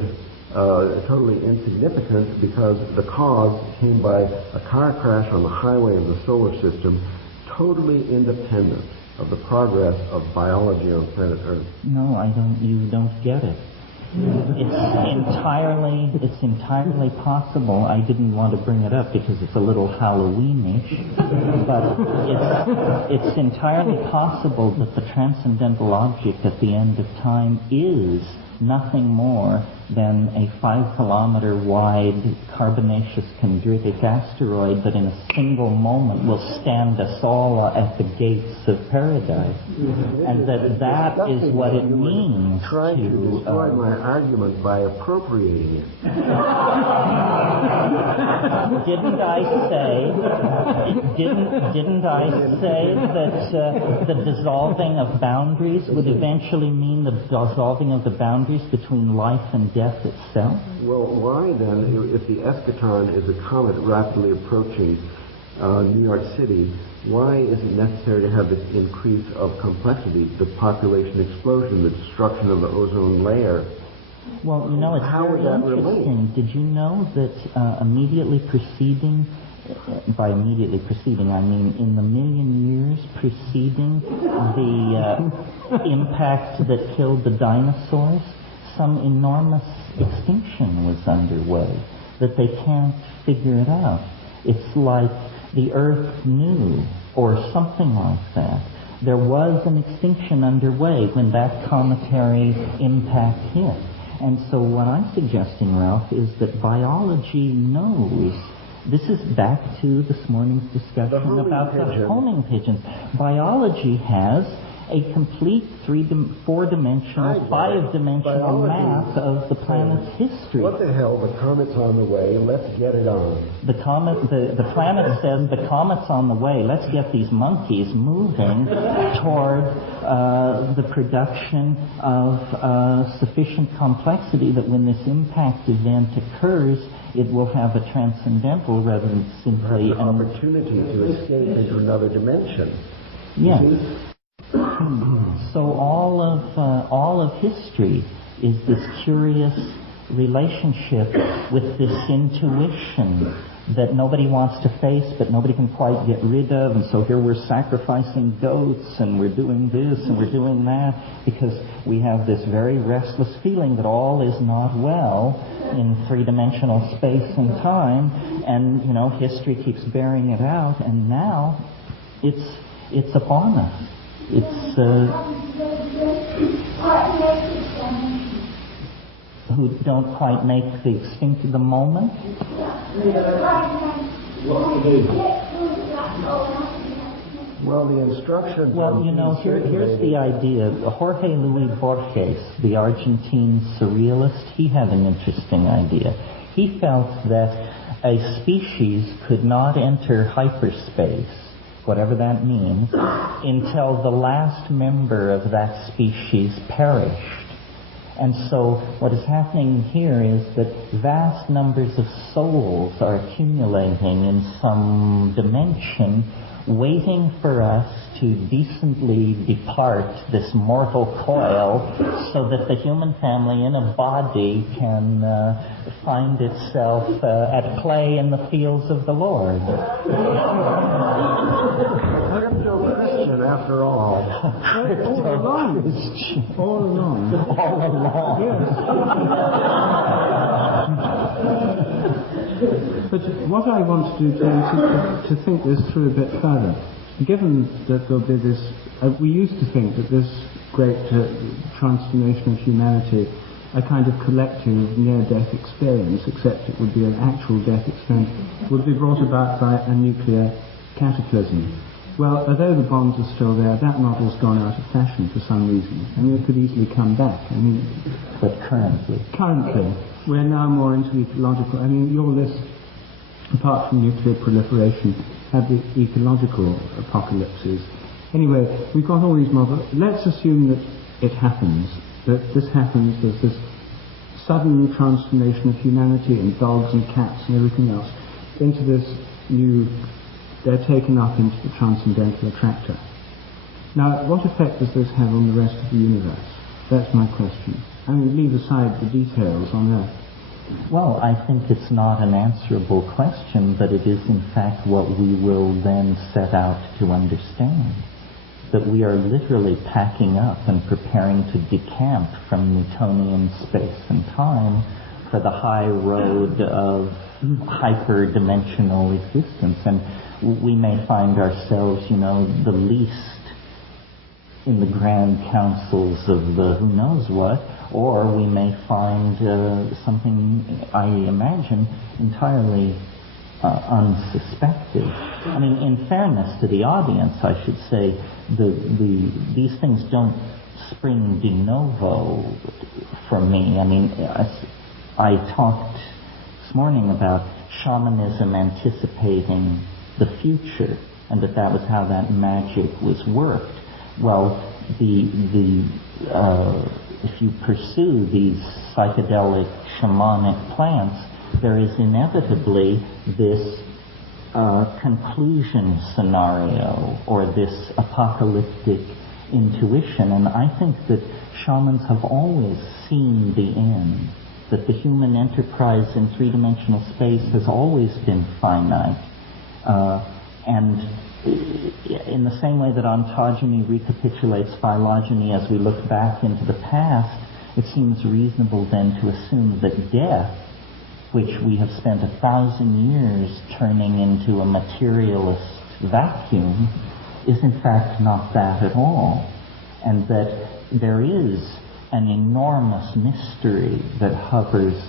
totally insignificant because the cause came by a car crash on the highway of the solar system, totally independent of the progress of biology on planet Earth. No, you don't get it. It's entirely possible. I didn't want to bring it up because it's a little Halloweenish, but it's entirely possible that the transcendental object at the end of time is nothing more than a 5-kilometer wide carbonaceous chondritic asteroid that in a single moment will stand us all at the gates of paradise. And that is what it means to destroy my argument by appropriating it. Didn't I say that the dissolving of boundaries would eventually mean the dissolving of the boundaries between life and death itself? Well, why then, if the eschaton is a comet rapidly approaching New York City, why is it necessary to have this increase of complexity, the population explosion, the destruction of the ozone layer? Well, it's very interesting. Did you know that immediately preceding, by immediately preceding, I mean in the million years preceding the impact that killed the dinosaurs, some enormous extinction was underway, that they can't figure it out. It's like the Earth knew, or something like that. There was an extinction underway when that cometary impact hit. And so what I'm suggesting, Ralph, is that biology knows. This is back to this morning's discussion about the homing pigeons. Biology has a complete 4-dimensional, 5-dimensional map of the planet's history. What the hell? The comet's on the way. Let's get it on. The planet says the comet's on the way. Let's get these monkeys moving toward the production of sufficient complexity that when this impact event occurs, it will have a transcendental rather than simply an opportunity to escape into another dimension. Yes. So all of history is this curious relationship with this intuition that nobody wants to face, but nobody can quite get rid of, and so here we're sacrificing goats, and we're doing this, and we're doing that, because we have this very restless feeling that all is not well in three-dimensional space and time, and, history keeps bearing it out, and now it's upon us. It's, who don't quite make the extinct of the moment? Well, the instructions... Well, here's the idea. Jorge Luis Borges, the Argentine surrealist, he had an interesting idea. He felt that a species could not enter hyperspace, whatever that means, until the last member of that species perished. And so what is happening here is that vast numbers of souls are accumulating in some dimension, waiting for us to decently depart this mortal coil so that the human family in a body can find itself at play in the fields of the Lord. I'm still Christian after all. All along. But what I want to do to think this through a bit further, given that there'll be this, we used to think that this great transformation of humanity, a kind of collective near-death experience, except it would be an actual death experience, would be brought about by a nuclear cataclysm. Well, although the bombs are still there, that model's gone out of fashion for some reason. I mean, it could easily come back. But currently, we're now more into ecological. I mean, your list, apart from nuclear proliferation, had the ecological apocalypses. Anyway, we've got all these models. Let's assume that it happens, that this happens, there's this sudden transformation of humanity and dogs and cats and everything else into this new, they're taken up into the transcendental attractor. Now, what effect does this have on the rest of the universe? That's my question. I mean, leave aside the details on that. Well, I think it's not an answerable question, but it is in fact what we will then set out to understand. That we are literally packing up and preparing to decamp from Newtonian space and time for the high road of hyper-dimensional existence. And we may find ourselves, the least in the grand councils of the who knows what, or we may find something, I imagine, entirely unsuspected. I mean, in fairness to the audience, I should say, these things don't spring de novo for me. I mean, I talked this morning about shamanism anticipating the future, and that was how that magic was worked. Well, if you pursue these psychedelic shamanic plants, there is inevitably this conclusion scenario or this apocalyptic intuition, and I think that shamans have always seen the end, that the human enterprise in three-dimensional space has always been finite. And in the same way that ontogeny recapitulates phylogeny as we look back into the past, it seems reasonable then to assume that death, which we have spent 1,000 years turning into a materialist vacuum, is in fact not that at all, and that there is an enormous mystery that hovers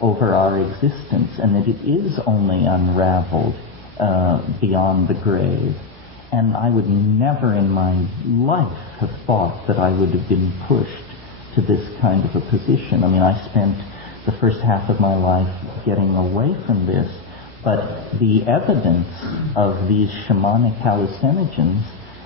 over our existence, and that it is only unraveled beyond the grave. And I would never in my life have thought that I would have been pushed to this kind of a position. I mean, I spent the first half of my life getting away from this, but the evidence of these shamanic hallucinogens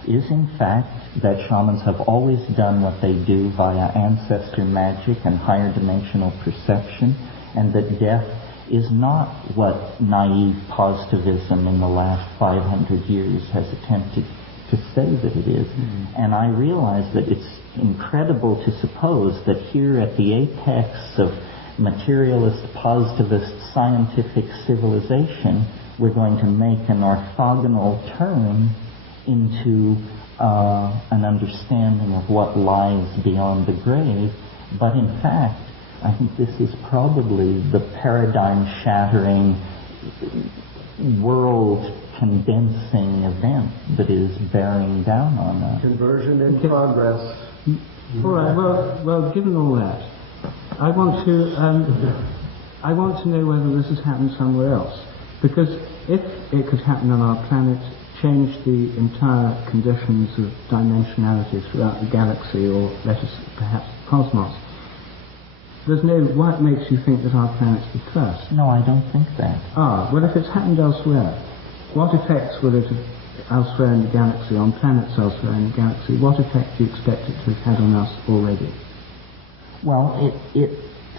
is in fact that shamans have always done what they do via ancestor magic and higher dimensional perception, and that death is not what naive positivism in the last 500 years has attempted to say that it is. And I realize that it's incredible to suppose that here at the apex of materialist, positivist, scientific civilization, we're going to make an orthogonal turn into an understanding of what lies beyond the grave. But in fact, I think this is probably the paradigm-shattering, world-condensing event that is bearing down on us. Conversion in progress. All right. Well, given all that, I want to know whether this has happened somewhere else. Because if it could happen on our planet, change the entire conditions of dimensionality throughout the galaxy, or let us perhaps the cosmos, what makes you think that our planet's the first? No, I don't think that. Well, if it's happened elsewhere, what effects will it have elsewhere in the galaxy, on planets elsewhere in the galaxy? What effect do you expect it to have had on us already? Well, it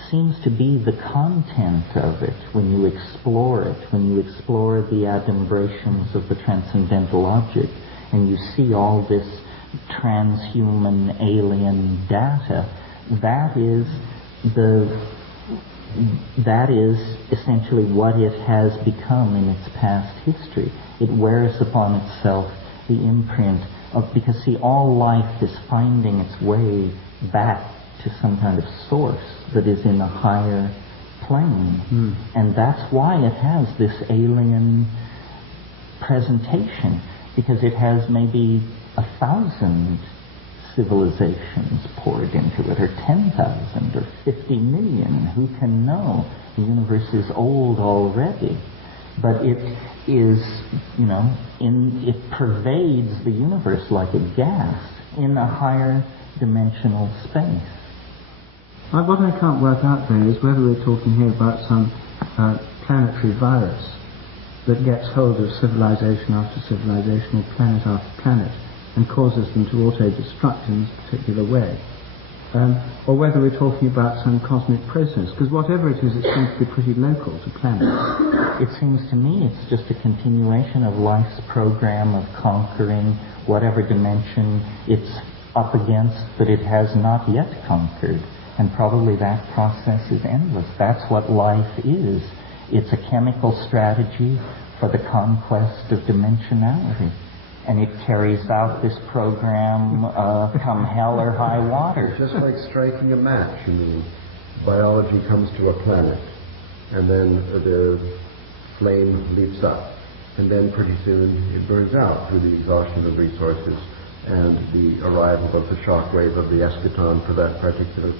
seems to be the content of it when you explore it, when you explore the adumbrations of the transcendental object, and you see all this transhuman alien data. That is essentially what it has become in its past history. It wears upon itself the imprint of, because see, all life is finding its way back to some kind of source that is in a higher plane. And that's why it has this alien presentation, because it has maybe 1,000 civilizations poured into it, or 10,000, or 50 million. Who can know? The universe is old already. But it is, it pervades the universe like a gas in a higher dimensional space. What I can't work out there is whether we're talking here about some planetary virus that gets hold of civilization after civilization, or planet after planet, and causes them to auto-destruct in this particular way. Or whether we're talking about some cosmic process, because whatever it is, it seems to be pretty local to planets. It seems to me it's just a continuation of life's program of conquering whatever dimension it's up against that it has not yet conquered. And probably that process is endless. That's what life is. It's a chemical strategy for the conquest of dimensionality. And it carries out this program come hell or high water. Just like striking a match. Biology comes to a planet, and then the flame leaps up, and then pretty soon it burns out through the exhaustion of resources and the arrival of the shock wave of the eschaton for that particular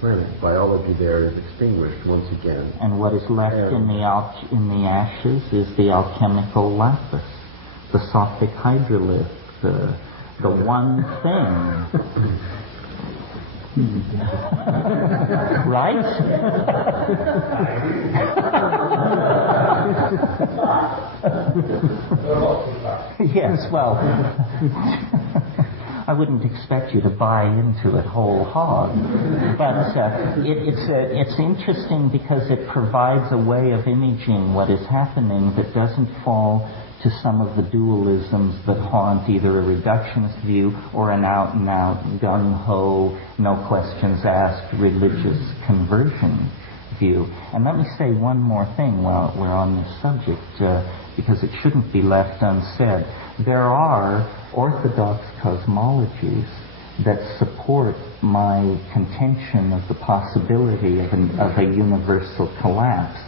planet. Biology there is extinguished once again. And what is left in the ashes is the alchemical lapis, the Sophic hydrolith, the one thing. Right? Yes, well, I wouldn't expect you to buy into it whole hog, but it's interesting because it provides a way of imaging what is happening that doesn't fall to some of the dualisms that haunt either a reductionist view or an out-and-out, gung-ho, no questions asked, religious conversion view. And let me say one more thing while we're on this subject, because it shouldn't be left unsaid. There are orthodox cosmologies that support my contention of the possibility of a universal collapse.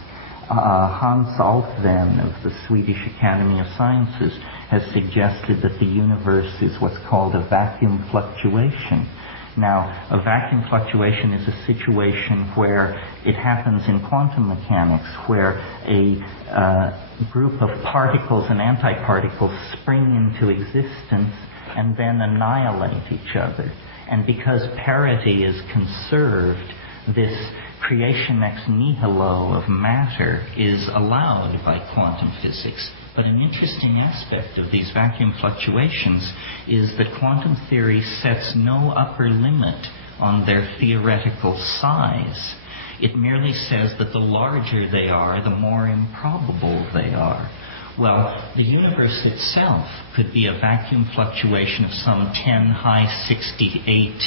Hans Altven of the Swedish Academy of Sciences has suggested that the universe is what's called a vacuum fluctuation. Now, a vacuum fluctuation is a situation where it happens in quantum mechanics, where a group of particles and antiparticles spring into existence and then annihilate each other. And because parity is conserved, this creation ex nihilo of matter is allowed by quantum physics. But an interesting aspect of these vacuum fluctuations is that quantum theory sets no upper limit on their theoretical size. It merely says that the larger they are, the more improbable they are. Well, the universe itself could be a vacuum fluctuation of some 10 high 68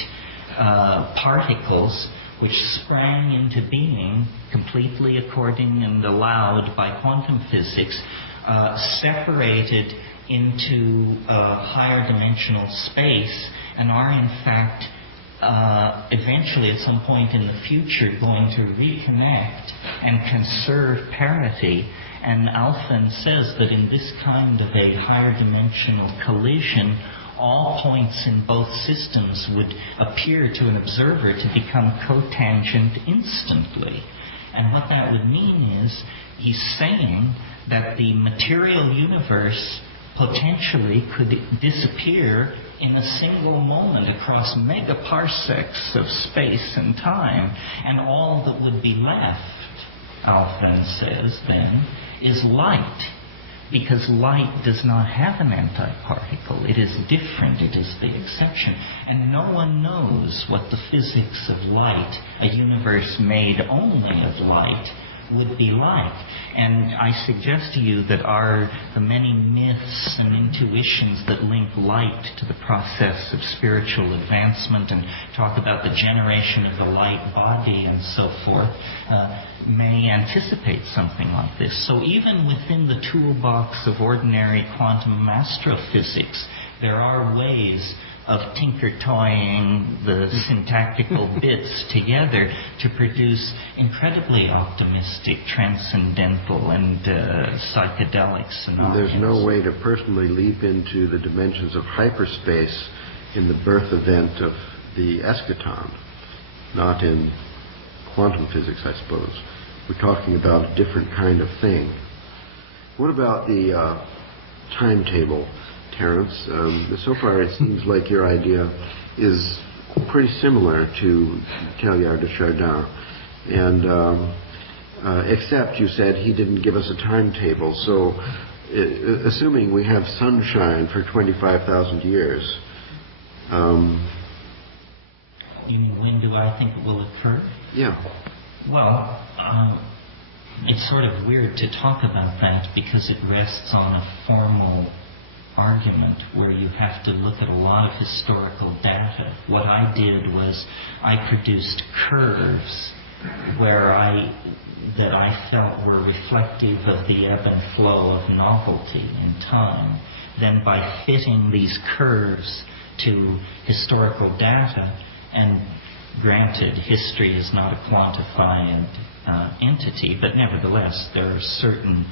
particles which sprang into being completely according and allowed by quantum physics separated into higher dimensional space and are in fact eventually at some point in the future going to reconnect and conserve parity. And Alphen says that in this kind of a higher dimensional collision, all points in both systems would appear to an observer to become cotangent instantly. And what that would mean is, he's saying that the material universe potentially could disappear in a single moment across megaparsecs of space and time, and all that would be left, Alphen says then, is light. Because light does not have an antiparticle. It is different. It is the exception. And no one knows what the physics of light, a universe made only of light, would be like. And I suggest to you that the many myths and intuitions that link light to the process of spiritual advancement and talk about the generation of the light body and so forth may anticipate something like this. So even within the toolbox of ordinary quantum astrophysics, there are ways of tinker-toying the syntactical bits together to produce incredibly optimistic, transcendental, and psychedelic scenarios. There's no way to personally leap into the dimensions of hyperspace in the birth event of the eschaton, not in quantum physics, I suppose. We're talking about a different kind of thing. What about the timetable, Terence? So far it seems like your idea is pretty similar to Teilhard de Chardin, and except you said he didn't give us a timetable. So assuming we have sunshine for 25,000 years, you mean when do I think it will occur? Yeah. Well, it's sort of weird to talk about that because it rests on a formal argument where you have to look at a lot of historical data. What I did was I produced curves that I felt were reflective of the ebb and flow of novelty in time. Then by fitting these curves to historical data, and granted, history is not a quantified entity, but nevertheless, there are certain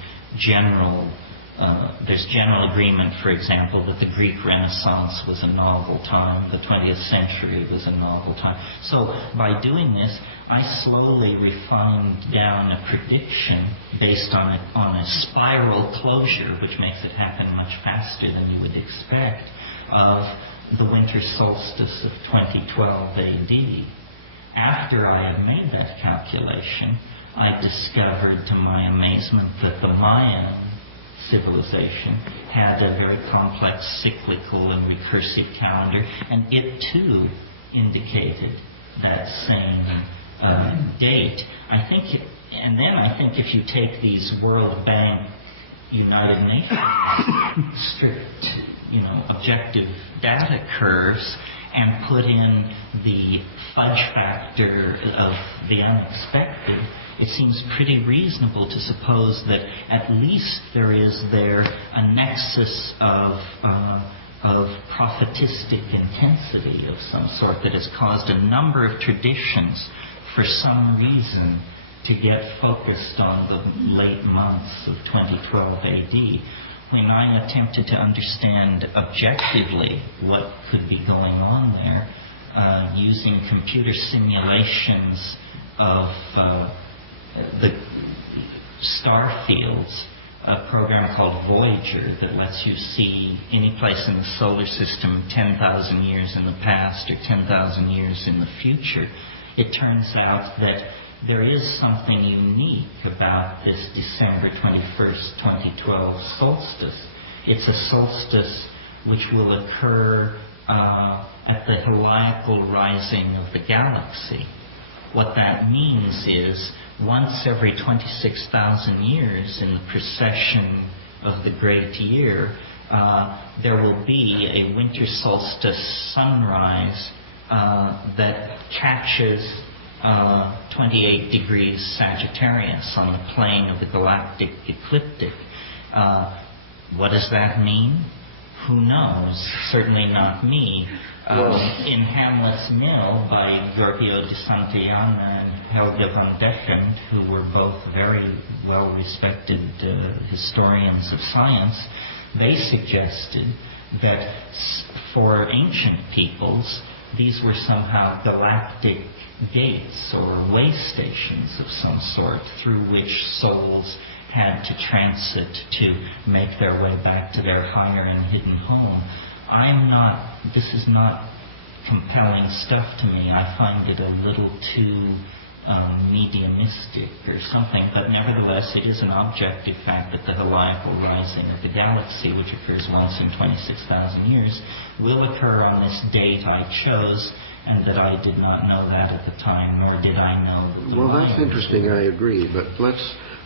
there's general agreement, for example, that the Greek Renaissance was a novel time, the 20th century was a novel time. So by doing this, I slowly refined down a prediction based on a spiral closure, which makes it happen much faster than you would expect, of the winter solstice of 2012 AD. After I had made that calculation, I discovered to my amazement that the Mayan civilization had a very complex cyclical and recursive calendar, and it too indicated that same date. I think if you take these World Bank, United Nations strict, objective data curves and put in the fudge factor of the unexpected, it seems pretty reasonable to suppose that at least there is a nexus of prophetistic intensity of some sort that has caused a number of traditions for some reason to get focused on the late months of 2012 AD. When I attempted to understand objectively what could be going on there, using computer simulations of the star fields, a program called Voyager that lets you see any place in the solar system 10,000 years in the past or 10,000 years in the future, it turns out that there is something unique about this December 21st, 2012 solstice. It's a solstice which will occur at the heliacal rising of the galaxy. What that means is once every 26,000 years in the precession of the great year, there will be a winter solstice sunrise that catches 28 degrees Sagittarius on the plane of the galactic ecliptic. What does that mean? Who knows? Certainly not me. In Hamlet's Mill by Giorgio de Santillana and Helga von Dechen, who were both very well-respected historians of science, they suggested that for ancient peoples, these were somehow galactic gates or way stations of some sort through which souls had to transit to make their way back to their higher and hidden home. This is not compelling stuff to me. I find it a little too mediumistic or something, but nevertheless it is an objective fact that the heliacal rising of the galaxy, which occurs once in 26,000 years, will occur on this date I chose, and that I did not know that at the time, nor did I know. Well, that's interesting, I agree, but let's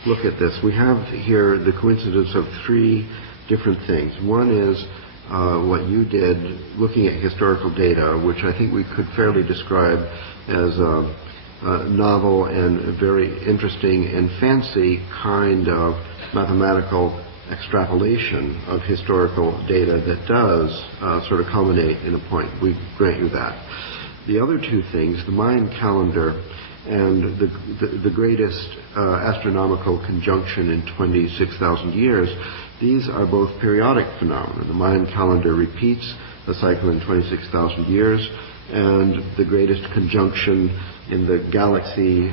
look at this. We have here the coincidence of three different things. One is what you did looking at historical data, which I think we could fairly describe as a novel and very interesting and fancy kind of mathematical extrapolation of historical data that does sort of culminate in a point. We grant you that. The other two things, the Mayan calendar and the greatest astronomical conjunction in 26,000 years, these are both periodic phenomena. The Mayan calendar repeats the cycle in 26,000 years, and the greatest conjunction in the galaxy,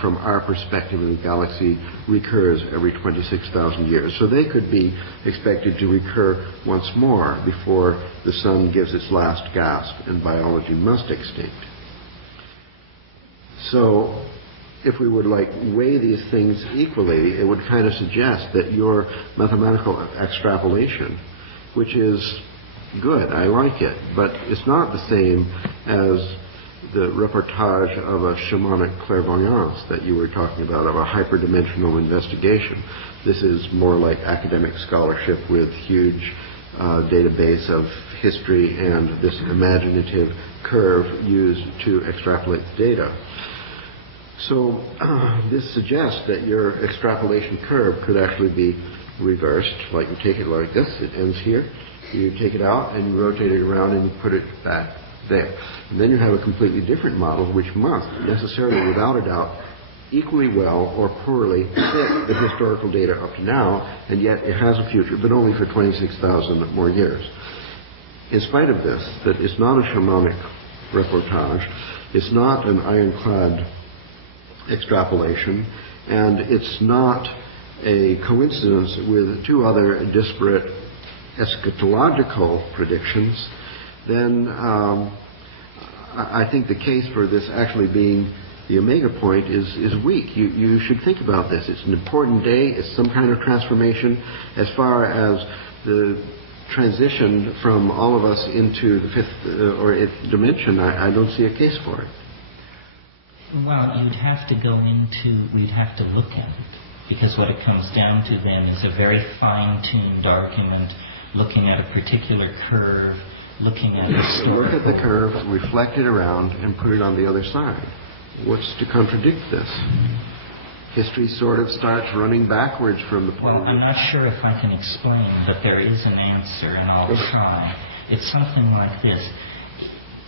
from our perspective in the galaxy, recurs every 26,000 years. So they could be expected to recur once more before the sun gives its last gasp and biology must extinct. So if we would weigh these things equally, it would kind of suggest that your mathematical extrapolation, which is good, I like it, but it's not the same as the reportage of a shamanic clairvoyance that you were talking about, of a hyperdimensional investigation. This is more like academic scholarship with huge database of history and this imaginative curve used to extrapolate the data. So this suggests that your extrapolation curve could actually be reversed, like you take it like this, it ends here, you take it out and you rotate it around and you put it back there. And then you have a completely different model which must necessarily, without a doubt, equally well or poorly fit the historical data up to now, and yet it has a future, but only for 26,000 more years. In spite of this, that it's not a shamanic reportage, it's not an ironclad extrapolation, and it's not a coincidence with two other disparate eschatological predictions, then I think the case for this actually being the omega point is weak. You should think about this. It's an important day. It's some kind of transformation. As far as the transition from all of us into the fifth or eighth dimension, I don't see a case for it. Well, we'd have to look at it, because what it comes down to then is a very fine-tuned argument, looking at a particular curve, looking at historical... Look at the curve, reflect it around, and put it on the other side. What's to contradict this? History sort of starts running backwards from the point of view. I'm not sure if I can explain, but there is an answer, and I'll try. It's something like this.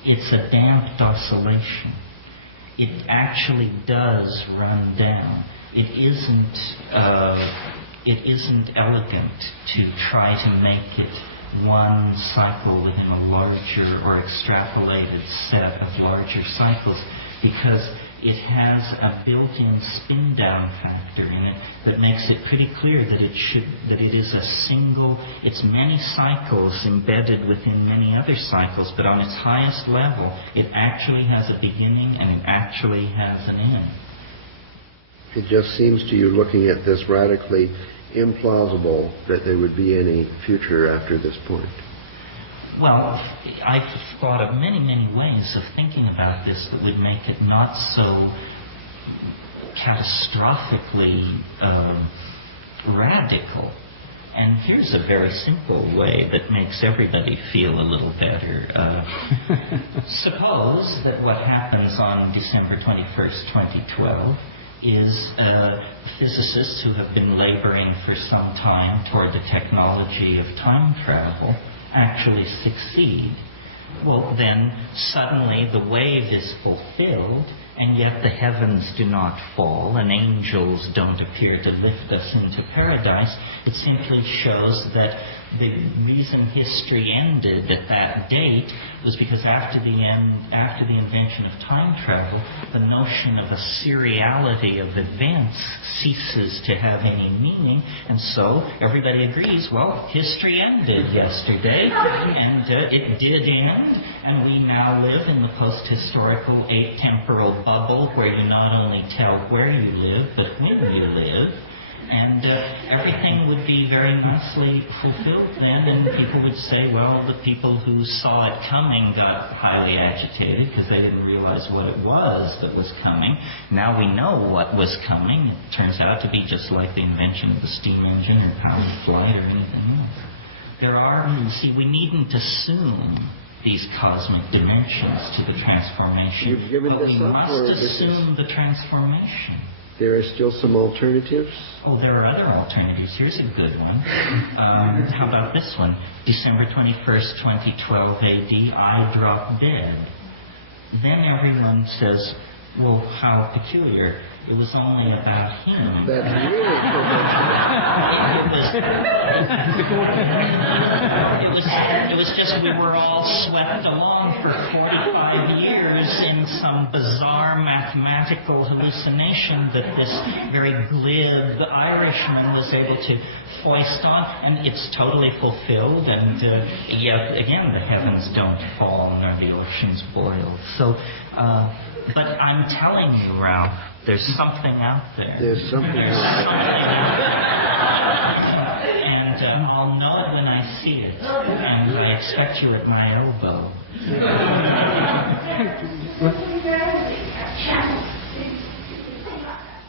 It's a damped oscillation. It actually does run down. It isn't elegant to try to make it one cycle within a larger or extrapolated set of larger cycles, because it has a built-in spin-down factor in it that makes it pretty clear that it is a single, it's many cycles embedded within many other cycles, but on its highest level, it actually has a beginning and it actually has an end. It just seems to you, looking at this, radically implausible that there would be any future after this point. Well, I've thought of many, many ways of thinking about this that would make it not so catastrophically radical. And here's a very simple way that makes everybody feel a little better. Suppose that what happens on December 21st, 2012 is physicists who have been laboring for some time toward the technology of time travel actually succeed. Well, then suddenly the wave is fulfilled, and yet the heavens do not fall, and angels don't appear to lift us into paradise. It simply shows that the reason history ended at that date was because after the invention of time travel, the notion of a seriality of events ceases to have any meaning, and so everybody agrees, well, history ended yesterday, and it did end, and we now live in the post-historical atemporal bubble where you not only tell where you live, but when you live. And everything would be very nicely fulfilled then, and people would say, well, the people who saw it coming got highly agitated because they didn't realize what it was that was coming. Now we know what was coming. It turns out to be just like the invention of the steam engine or powered flight or anything else. We needn't assume these cosmic dimensions to the transformation. You've given but this we up, must assume the transformation. There are still some alternatives? Oh, there are other alternatives. Here's a good one. How about this one? December 21st, 2012 AD, I drop dead. Then everyone says, well, how peculiar. It was only about him. That's really It was just we were all swept along for 45 years in some bizarre mathematical hallucination that this very glib Irishman was able to foist on, and it's totally fulfilled, and yet again the heavens don't fall nor the oceans boil. So, but I'm telling you, Ralph, there's something out there. There's something out there. And I'll know it when I see it. And I expect you at my elbow.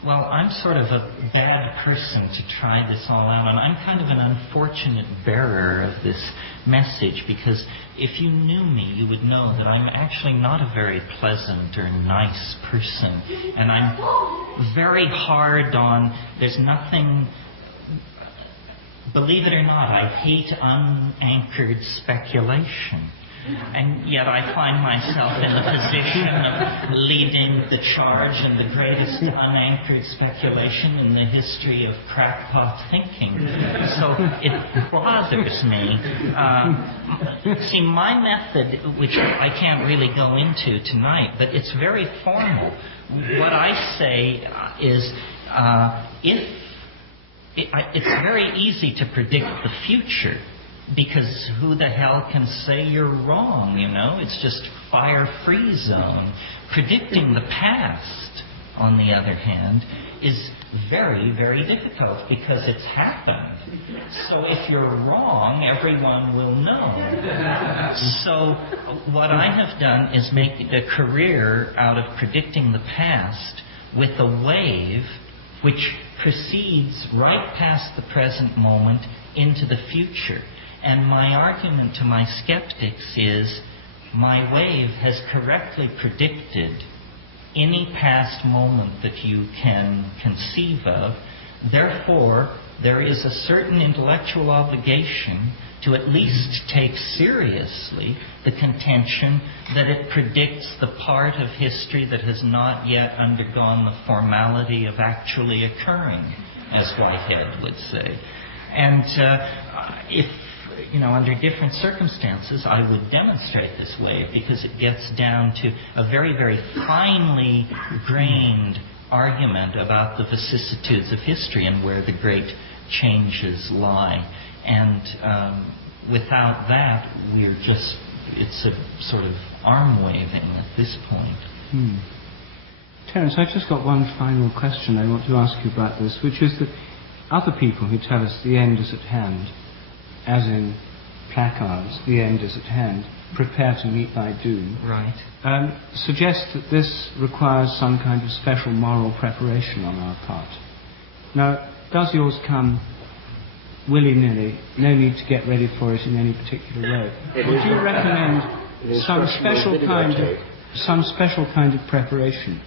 Well, I'm sort of a bad person to try this all out, and I'm kind of an unfortunate bearer of this message, because if you knew me, you would know that I'm actually not a very pleasant or nice person, and I'm very hard on, there's nothing, believe it or not, I hate unanchored speculation. And yet I find myself in the position of leading the charge in the greatest unanchored speculation in the history of crackpot thinking. So it bothers me. See, my method, which I can't really go into tonight, but it's very formal. What I say is, it's very easy to predict the future, because who the hell can say you're wrong, you know? It's just fire-free zone. Predicting the past, on the other hand, is very, very difficult because it's happened. So if you're wrong, everyone will know. So what I have done is make a career out of predicting the past with a wave which proceeds right past the present moment into the future. And my argument to my skeptics is, my wave has correctly predicted any past moment that you can conceive of. Therefore, there is a certain intellectual obligation to at least take seriously the contention that it predicts the part of history that has not yet undergone the formality of actually occurring, as Whitehead would say. And if under different circumstances, I would demonstrate this wave, because it gets down to a very, very finely grained argument about the vicissitudes of history and where the great changes lie. And without that, it's a sort of arm waving at this point. Terence, I've just got one final question I want to ask you about this, which is that other people who tell us the end is at hand, as in placards, the end is at hand, prepare to meet thy doom, right, suggest that this requires some kind of special moral preparation on our part. Now, does yours come willy-nilly, no need to get ready for it in any particular way? Would you recommend some special kind of preparation?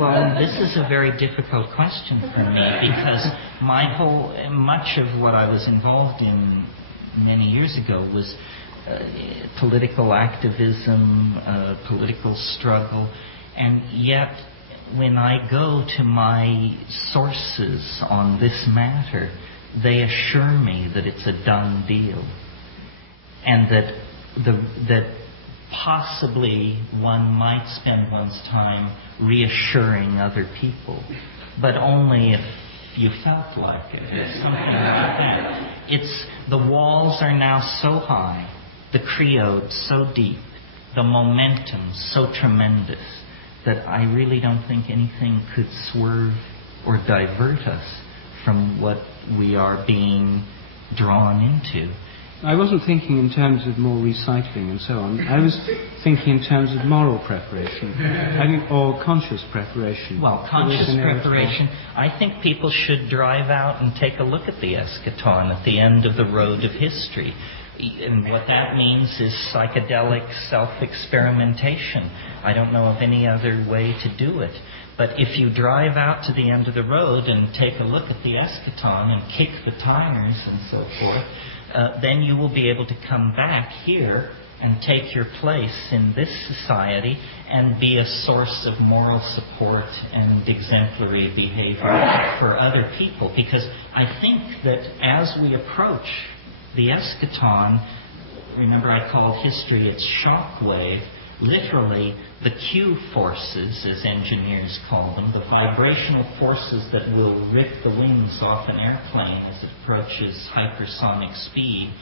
Well, this is a very difficult question for me because much of what I was involved in many years ago was political activism, political struggle, and yet when I go to my sources on this matter, they assure me that it's a done deal, and that possibly one might spend one's time reassuring other people, but only if you felt like it, or something like that. The walls are now so high, the creode so deep, the momentum so tremendous, that I really don't think anything could swerve or divert us from what we are being drawn into. I wasn't thinking in terms of more recycling and so on. I was thinking in terms of moral preparation, or conscious preparation. Well, conscious preparation, I think people should drive out and take a look at the eschaton at the end of the road of history. And what that means is psychedelic self-experimentation. I don't know of any other way to do it. But if you drive out to the end of the road and take a look at the eschaton and kick the tires and so forth, then you will be able to come back here and take your place in this society and be a source of moral support and exemplary behavior for other people. Because I think that as we approach the eschaton, remember I called history its shockwave, literally the Q forces, as engineers call them, the vibrational forces that will rip the wings off an airplane as it approaches hypersonic speed.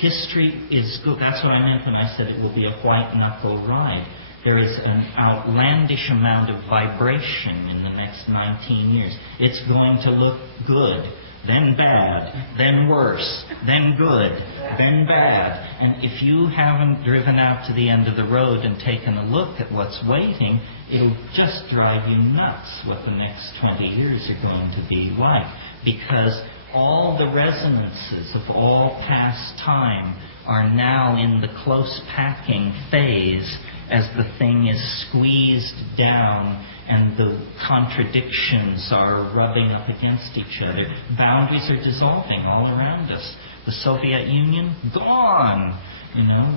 History is good. That's what I meant when I said it will be a white-knuckle ride. There is an outlandish amount of vibration in the next 19 years. It's going to look good, then bad, then worse, then good, then bad. And if you haven't driven out to the end of the road and taken a look at what's waiting, it'll just drive you nuts what the next 20 years are going to be like. Because all the resonances of all past time are now in the close packing phase as the thing is squeezed down and the contradictions are rubbing up against each other. Boundaries are dissolving all around us. The Soviet Union, gone.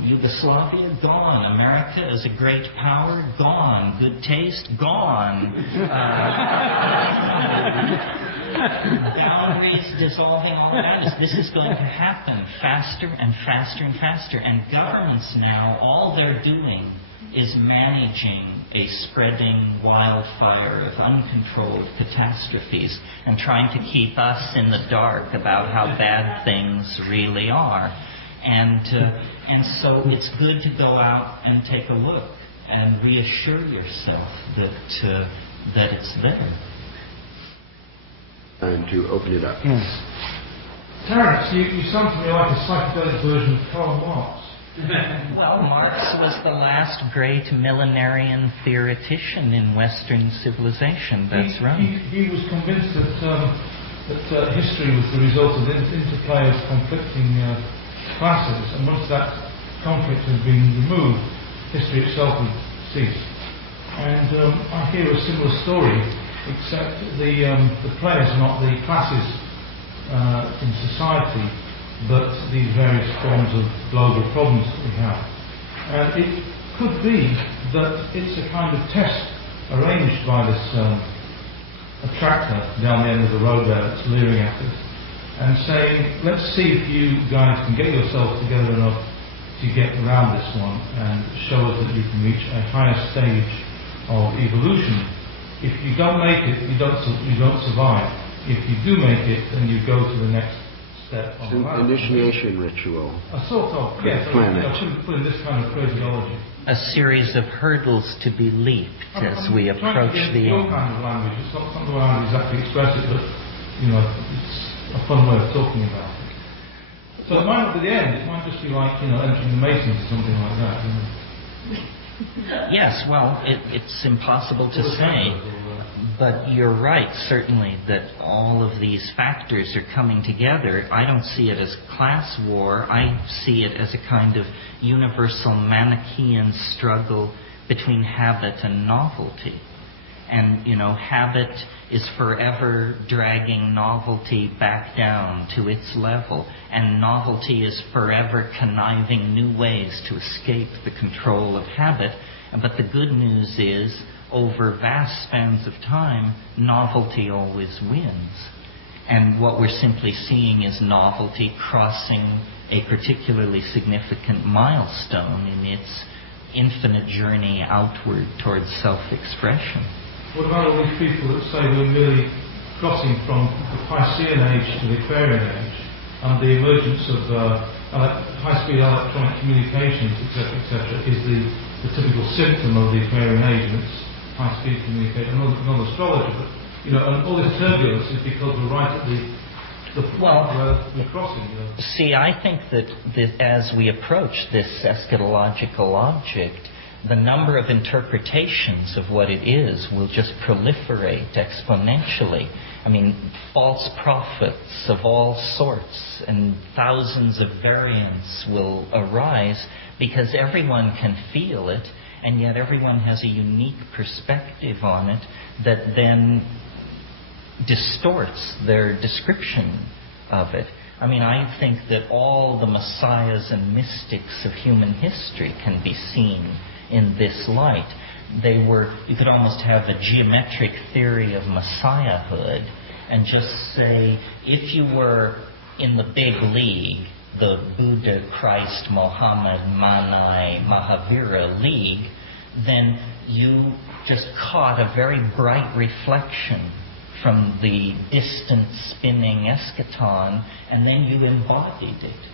Yugoslavia, gone. America as a great power, gone. Good taste, gone. Boundaries dissolving all around us. This is going to happen faster and faster and faster. And governments now, all they're doing is managing a spreading wildfire of uncontrolled catastrophes and trying to keep us in the dark about how bad things really are. And so it's good to go out and take a look and reassure yourself that it's there. And to open it up. Yes. Terence, you sound to me like a psychedelic version of Karl Marx. Well, Marx was the last great millenarian theoretician in Western civilization. That's right. He was convinced that history was the result of the interplay of conflicting classes, and once that conflict had been removed, history itself would cease. And I hear a similar story, except the players are not the classes in society, but these various forms of global problems that we have. And it could be that it's a kind of test arranged by this attractor down the end of the road there that's leering at us and saying, let's see if you guys can get yourselves together enough to get around this one and show us that you can reach a higher stage of evolution. If you don't make it, you don't survive. If you do make it, then you go to the next step on the ladder. Initiation ritual. A sort of, yes. I shouldn't put in this kind of phraseology. A series of hurdles to be leaped as we approach the your end. kind of language. It's not the way I exactly express it, but it's a fun way of talking about it. So it might not be the end. It might just be like entering the Masons or something like that. Yes, well, it's impossible to say, but you're right, certainly, that all of these factors are coming together. I don't see it as class war. I see it as a kind of universal Manichaean struggle between habit and novelty. And, habit is forever dragging novelty back down to its level. And novelty is forever conniving new ways to escape the control of habit. But the good news is, over vast spans of time, novelty always wins. And what we're simply seeing is novelty crossing a particularly significant milestone in its infinite journey outward towards self-expression. What about all these people that say we're really crossing from the Piscean age to the Aquarian age, and the emergence of high-speed electronic communications, etc., is the typical symptom of the Aquarian age, and it's high-speed communication, not astrology, but, and all this turbulence is because we're right at the point where we're crossing. See, I think that as we approach this eschatological object, the number of interpretations of what it is will just proliferate exponentially. I mean, false prophets of all sorts and thousands of variants will arise because everyone can feel it, and yet everyone has a unique perspective on it that then distorts their description of it. I mean, I think that all the messiahs and mystics of human history can be seen in this light. You could almost have a geometric theory of messiahhood and just say, if you were in the big league, the Buddha, Christ, Mohammed, Manai, Mahavira league, then you just caught a very bright reflection from the distant spinning eschaton, and then you embodied it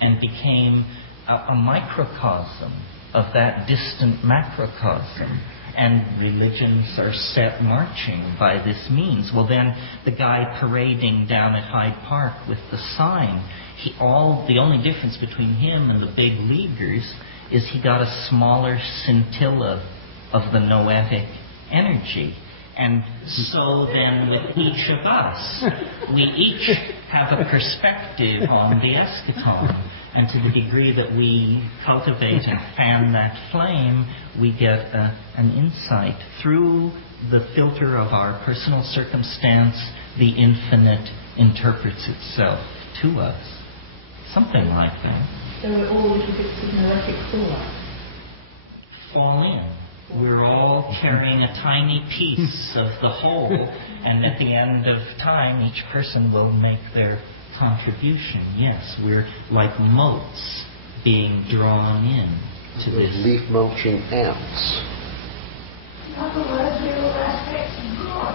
and became a microcosm of that distant macrocosm. And religions are set marching by this means. Well, then the guy parading down at Hyde Park with the sign, the only difference between him and the big leaguers is he got a smaller scintilla of the noetic energy. And so then with each of us, we each have a perspective on the eschaton. And to the degree that we cultivate and fan that flame, we get an insight. Through the filter of our personal circumstance, the infinite interprets itself to us. Something like that. So we're all little bits of neurotic fallout. Fall in. We're all carrying a tiny piece of the whole, and at the end of time, each person will make their contribution. Yes, we're like motes being drawn in to this. Leaf mulching ants. In other words, we're all aspects of God.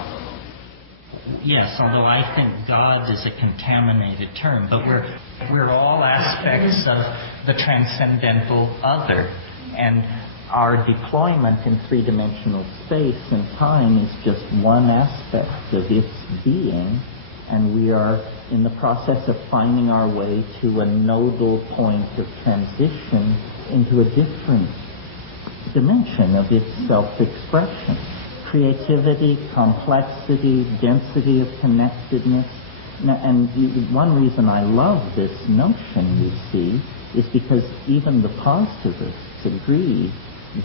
Yes, although I think God is a contaminated term, but we're all aspects of the transcendental other, and our deployment in three-dimensional space and time is just one aspect of its being, and we are in the process of finding our way to a nodal point of transition into a different dimension of its self-expression. Creativity, complexity, density of connectedness. And one reason I love this notion, you see, is because even the positivists agree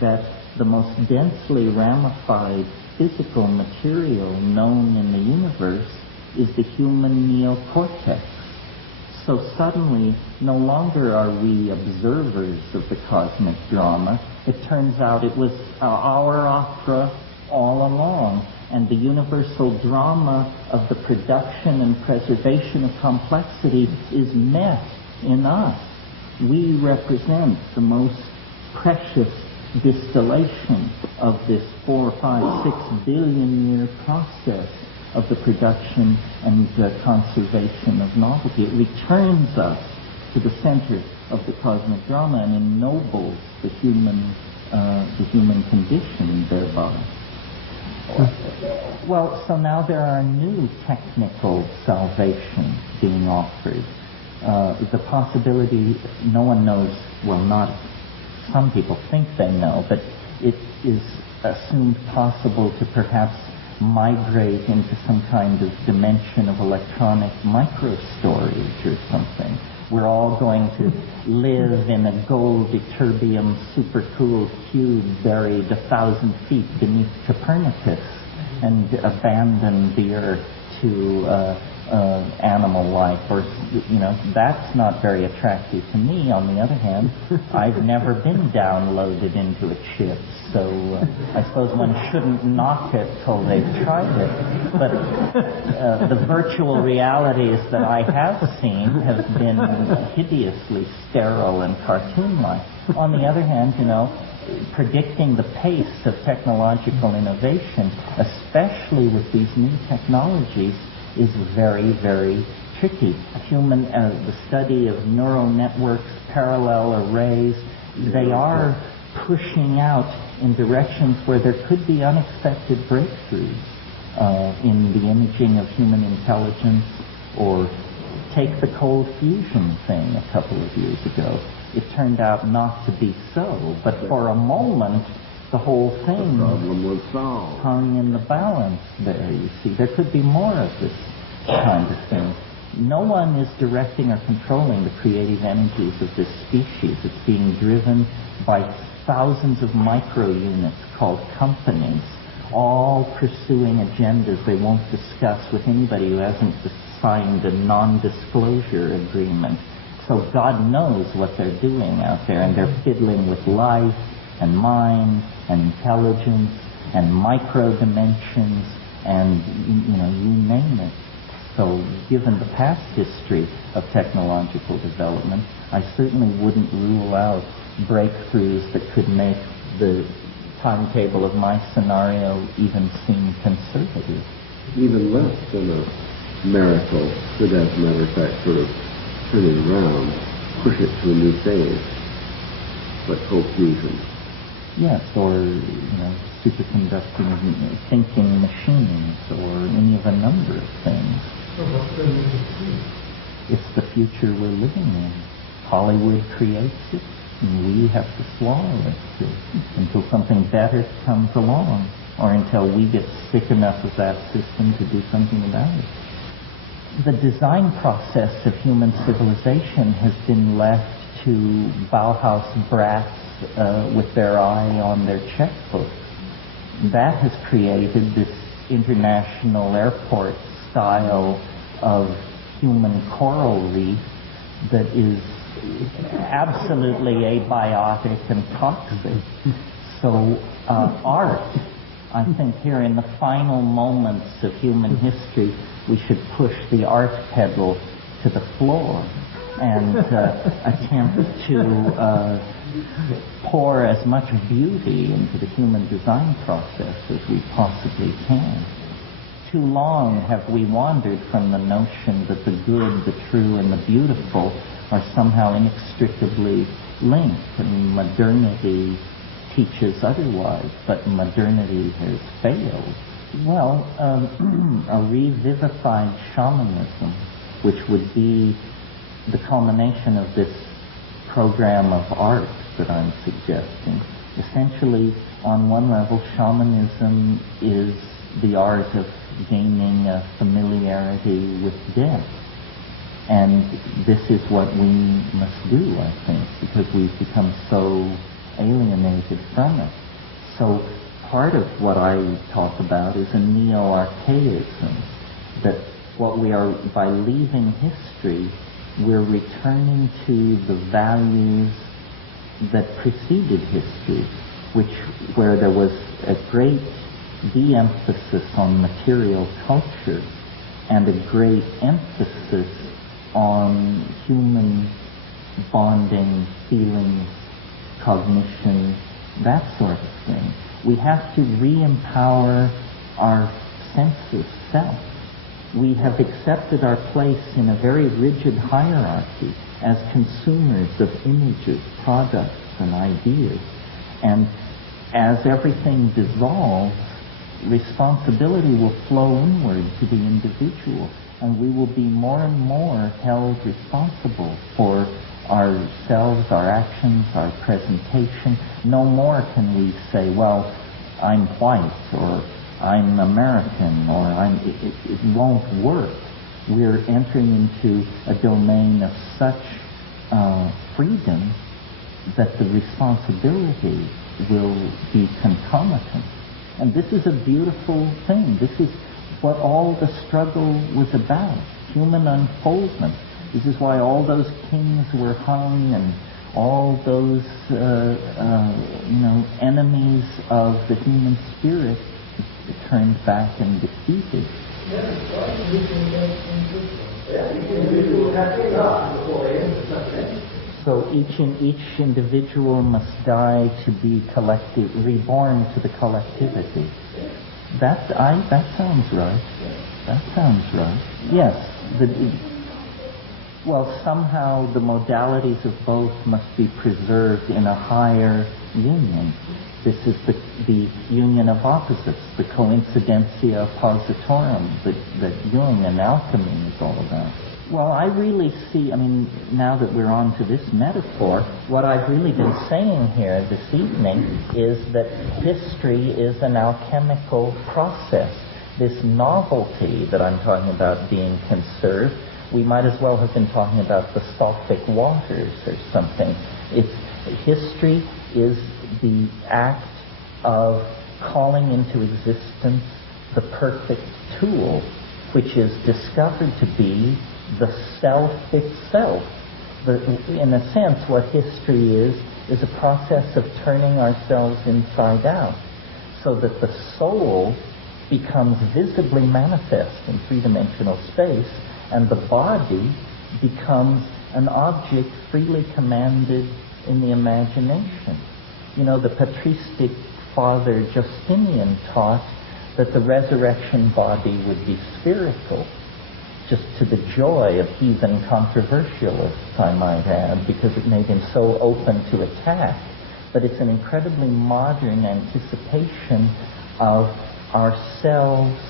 that the most densely ramified physical material known in the universe is the human neocortex. So suddenly, no longer are we observers of the cosmic drama. It turns out it was our opera all along, and the universal drama of the production and preservation of complexity is met in us. We represent the most precious distillation of this 4, 5, 6 billion year process of the production and conservation of novelty. It returns us to the center of the cosmic drama and ennobles the human condition thereby. Well, so now there are new technical salvations being offered. The possibility, no one knows, well, not some people think they know, but it is assumed possible to perhaps migrate into some kind of dimension of electronic microstorage or something. we're all going to live in a gold ytterbium supercooled cube buried 1,000 feet beneath Copernicus and abandon the Earth to animal life, or that's not very attractive to me. On the other hand, I've never been downloaded into a chip, so I suppose one shouldn't knock it till they've tried it. But the virtual realities that I have seen have been hideously sterile and cartoon-like. On the other hand, predicting the pace of technological innovation, especially with these new technologies, is very, very tricky. The study of neural networks, parallel arrays, they are pushing out in directions where there could be unexpected breakthroughs in the imaging of human intelligence. Or take the cold fusion thing a couple of years ago. It turned out not to be so, but for a moment, the whole thing hung in the balance there, you see. There could be more of this kind of thing. No one is directing or controlling the creative energies of this species. It's being driven by thousands of micro units called companies, all pursuing agendas they won't discuss with anybody who hasn't signed a non-disclosure agreement. So God knows what they're doing out there, and they're fiddling with life and mind and intelligence and micro dimensions and, you name it. So given the past history of technological development, I certainly wouldn't rule out breakthroughs that could make the timetable of my scenario even seem conservative. Even less than a miracle could, as a matter of fact, sort of turn it around, push it to a new phase, like cold fusion. Yes, or superconducting thinking machines, or any of a number of things. It's the future we're living in. Hollywood creates it, and we have to swallow it until something better comes along, or until we get sick enough of that system to do something about it. The design process of human civilization has been left to Bauhaus brats with their eye on their checkbook. That has created this international airport style of human coral reef that is absolutely abiotic and toxic. So art, I think here in the final moments of human history, we should push the art pedal to the floor and attempt to pour as much beauty into the human design process as we possibly can. Too long have we wandered from the notion that the good, the true, and the beautiful are somehow inextricably linked, and modernity teaches otherwise, but modernity has failed. Well, a revivified shamanism, which would be the culmination of this program of art that I'm suggesting. Essentially, on one level, shamanism is the art of gaining a familiarity with death. And this is what we must do, I think, because we've become so alienated from it. So part of what I talk about is a neo-archaism, that what we are, by leaving history, we're returning to the values that preceded history, where there was a great de-emphasis on material culture and a great emphasis on human bonding, feelings, cognition, that sort of thing. We have to re-empower our sense of self. We have accepted our place in a very rigid hierarchy as consumers of images, products, and ideas. And as everything dissolves, responsibility will flow inward to the individual, and we will be more and more held responsible for ourselves, our actions, our presentation. No more can we say, well, I'm white, or I'm American, or it won't work. we're entering into a domain of such freedom that the responsibility will be concomitant. And this is a beautiful thing. This is what all the struggle was about, human unfoldment. This is why all those kings were hung and all those, enemies of the human spirit turned back and defeated. So each individual must die to be reborn to the collectivity. That sounds right. That sounds right. Yes. Somehow the modalities of both must be preserved in a higher union. This is the union of opposites, the coincidentia oppositorum that Jung and alchemy is all about. Well, I really see, now that we're on to this metaphor, what I've really been saying here this evening is that history is an alchemical process. This novelty that I'm talking about being conserved, we might as well have been talking about the sulfic waters or something. History is the act of calling into existence the perfect tool, which is discovered to be the self itself. In a sense, what history is a process of turning ourselves inside out, so that the soul becomes visibly manifest in three-dimensional space, and the body becomes an object freely commanded in the imagination. The patristic father Justinian taught that the resurrection body would be spherical, just to the joy of heathen controversialists, I might add, because it made him so open to attack. But it's an incredibly modern anticipation of ourselves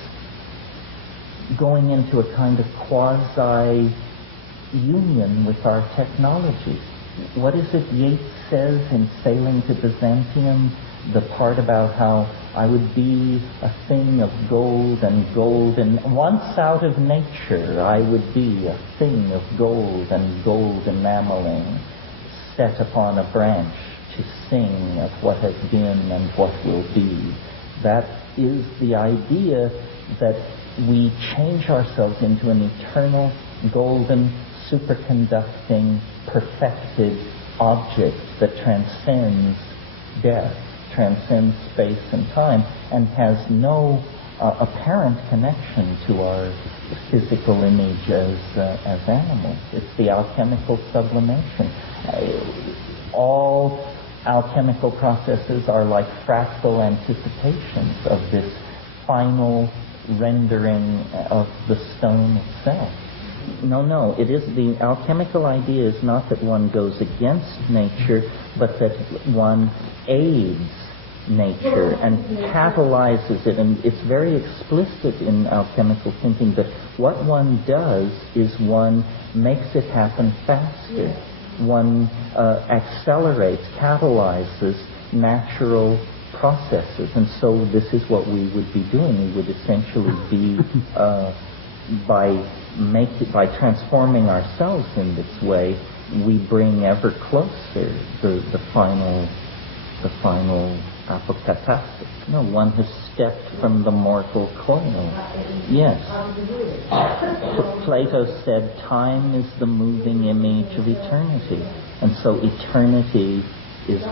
going into a kind of quasi-union with our technology. What is it Yeats says in Sailing to Byzantium? The part about how I would be a thing of gold and once out of nature I would be a thing of gold enameling, set upon a branch to sing of what has been and what will be. That is the idea that we change ourselves into an eternal, golden, superconducting, perfected object that transcends death, transcends space and time, and has no apparent connection to our physical image as animals. It's the alchemical sublimation. All alchemical processes are like fractal anticipations of this final rendering of the stone itself. No, it is the alchemical idea is not that one goes against nature, but that one aids nature and catalyzes it. And it's very explicit in alchemical thinking that what one does is one makes it happen faster. One accelerates, catalyzes natural processes. And so this is what we would be doing. We would essentially be by transforming ourselves in this way, we bring ever closer the final apokatasis. No, one has stepped from the mortal coil. Yes. Plato said, time is the moving image of eternity. And so eternity is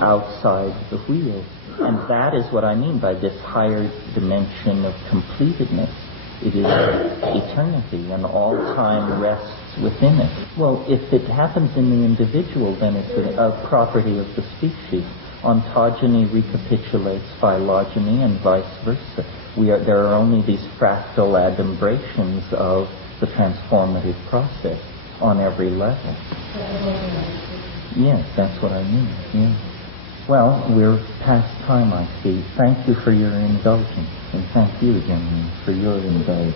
outside the wheel. And that is what I mean by this higher dimension of completedness. It is eternity, and all time rests within it. Well, if it happens in the individual, then it's a property of the species. Ontogeny recapitulates phylogeny and vice versa. There are only these fractal adumbrations of the transformative process on every level. Yes, that's what I mean. Yeah. Well, we're past time, I see. Thank you for your indulgence, and thank you again for your indulgence.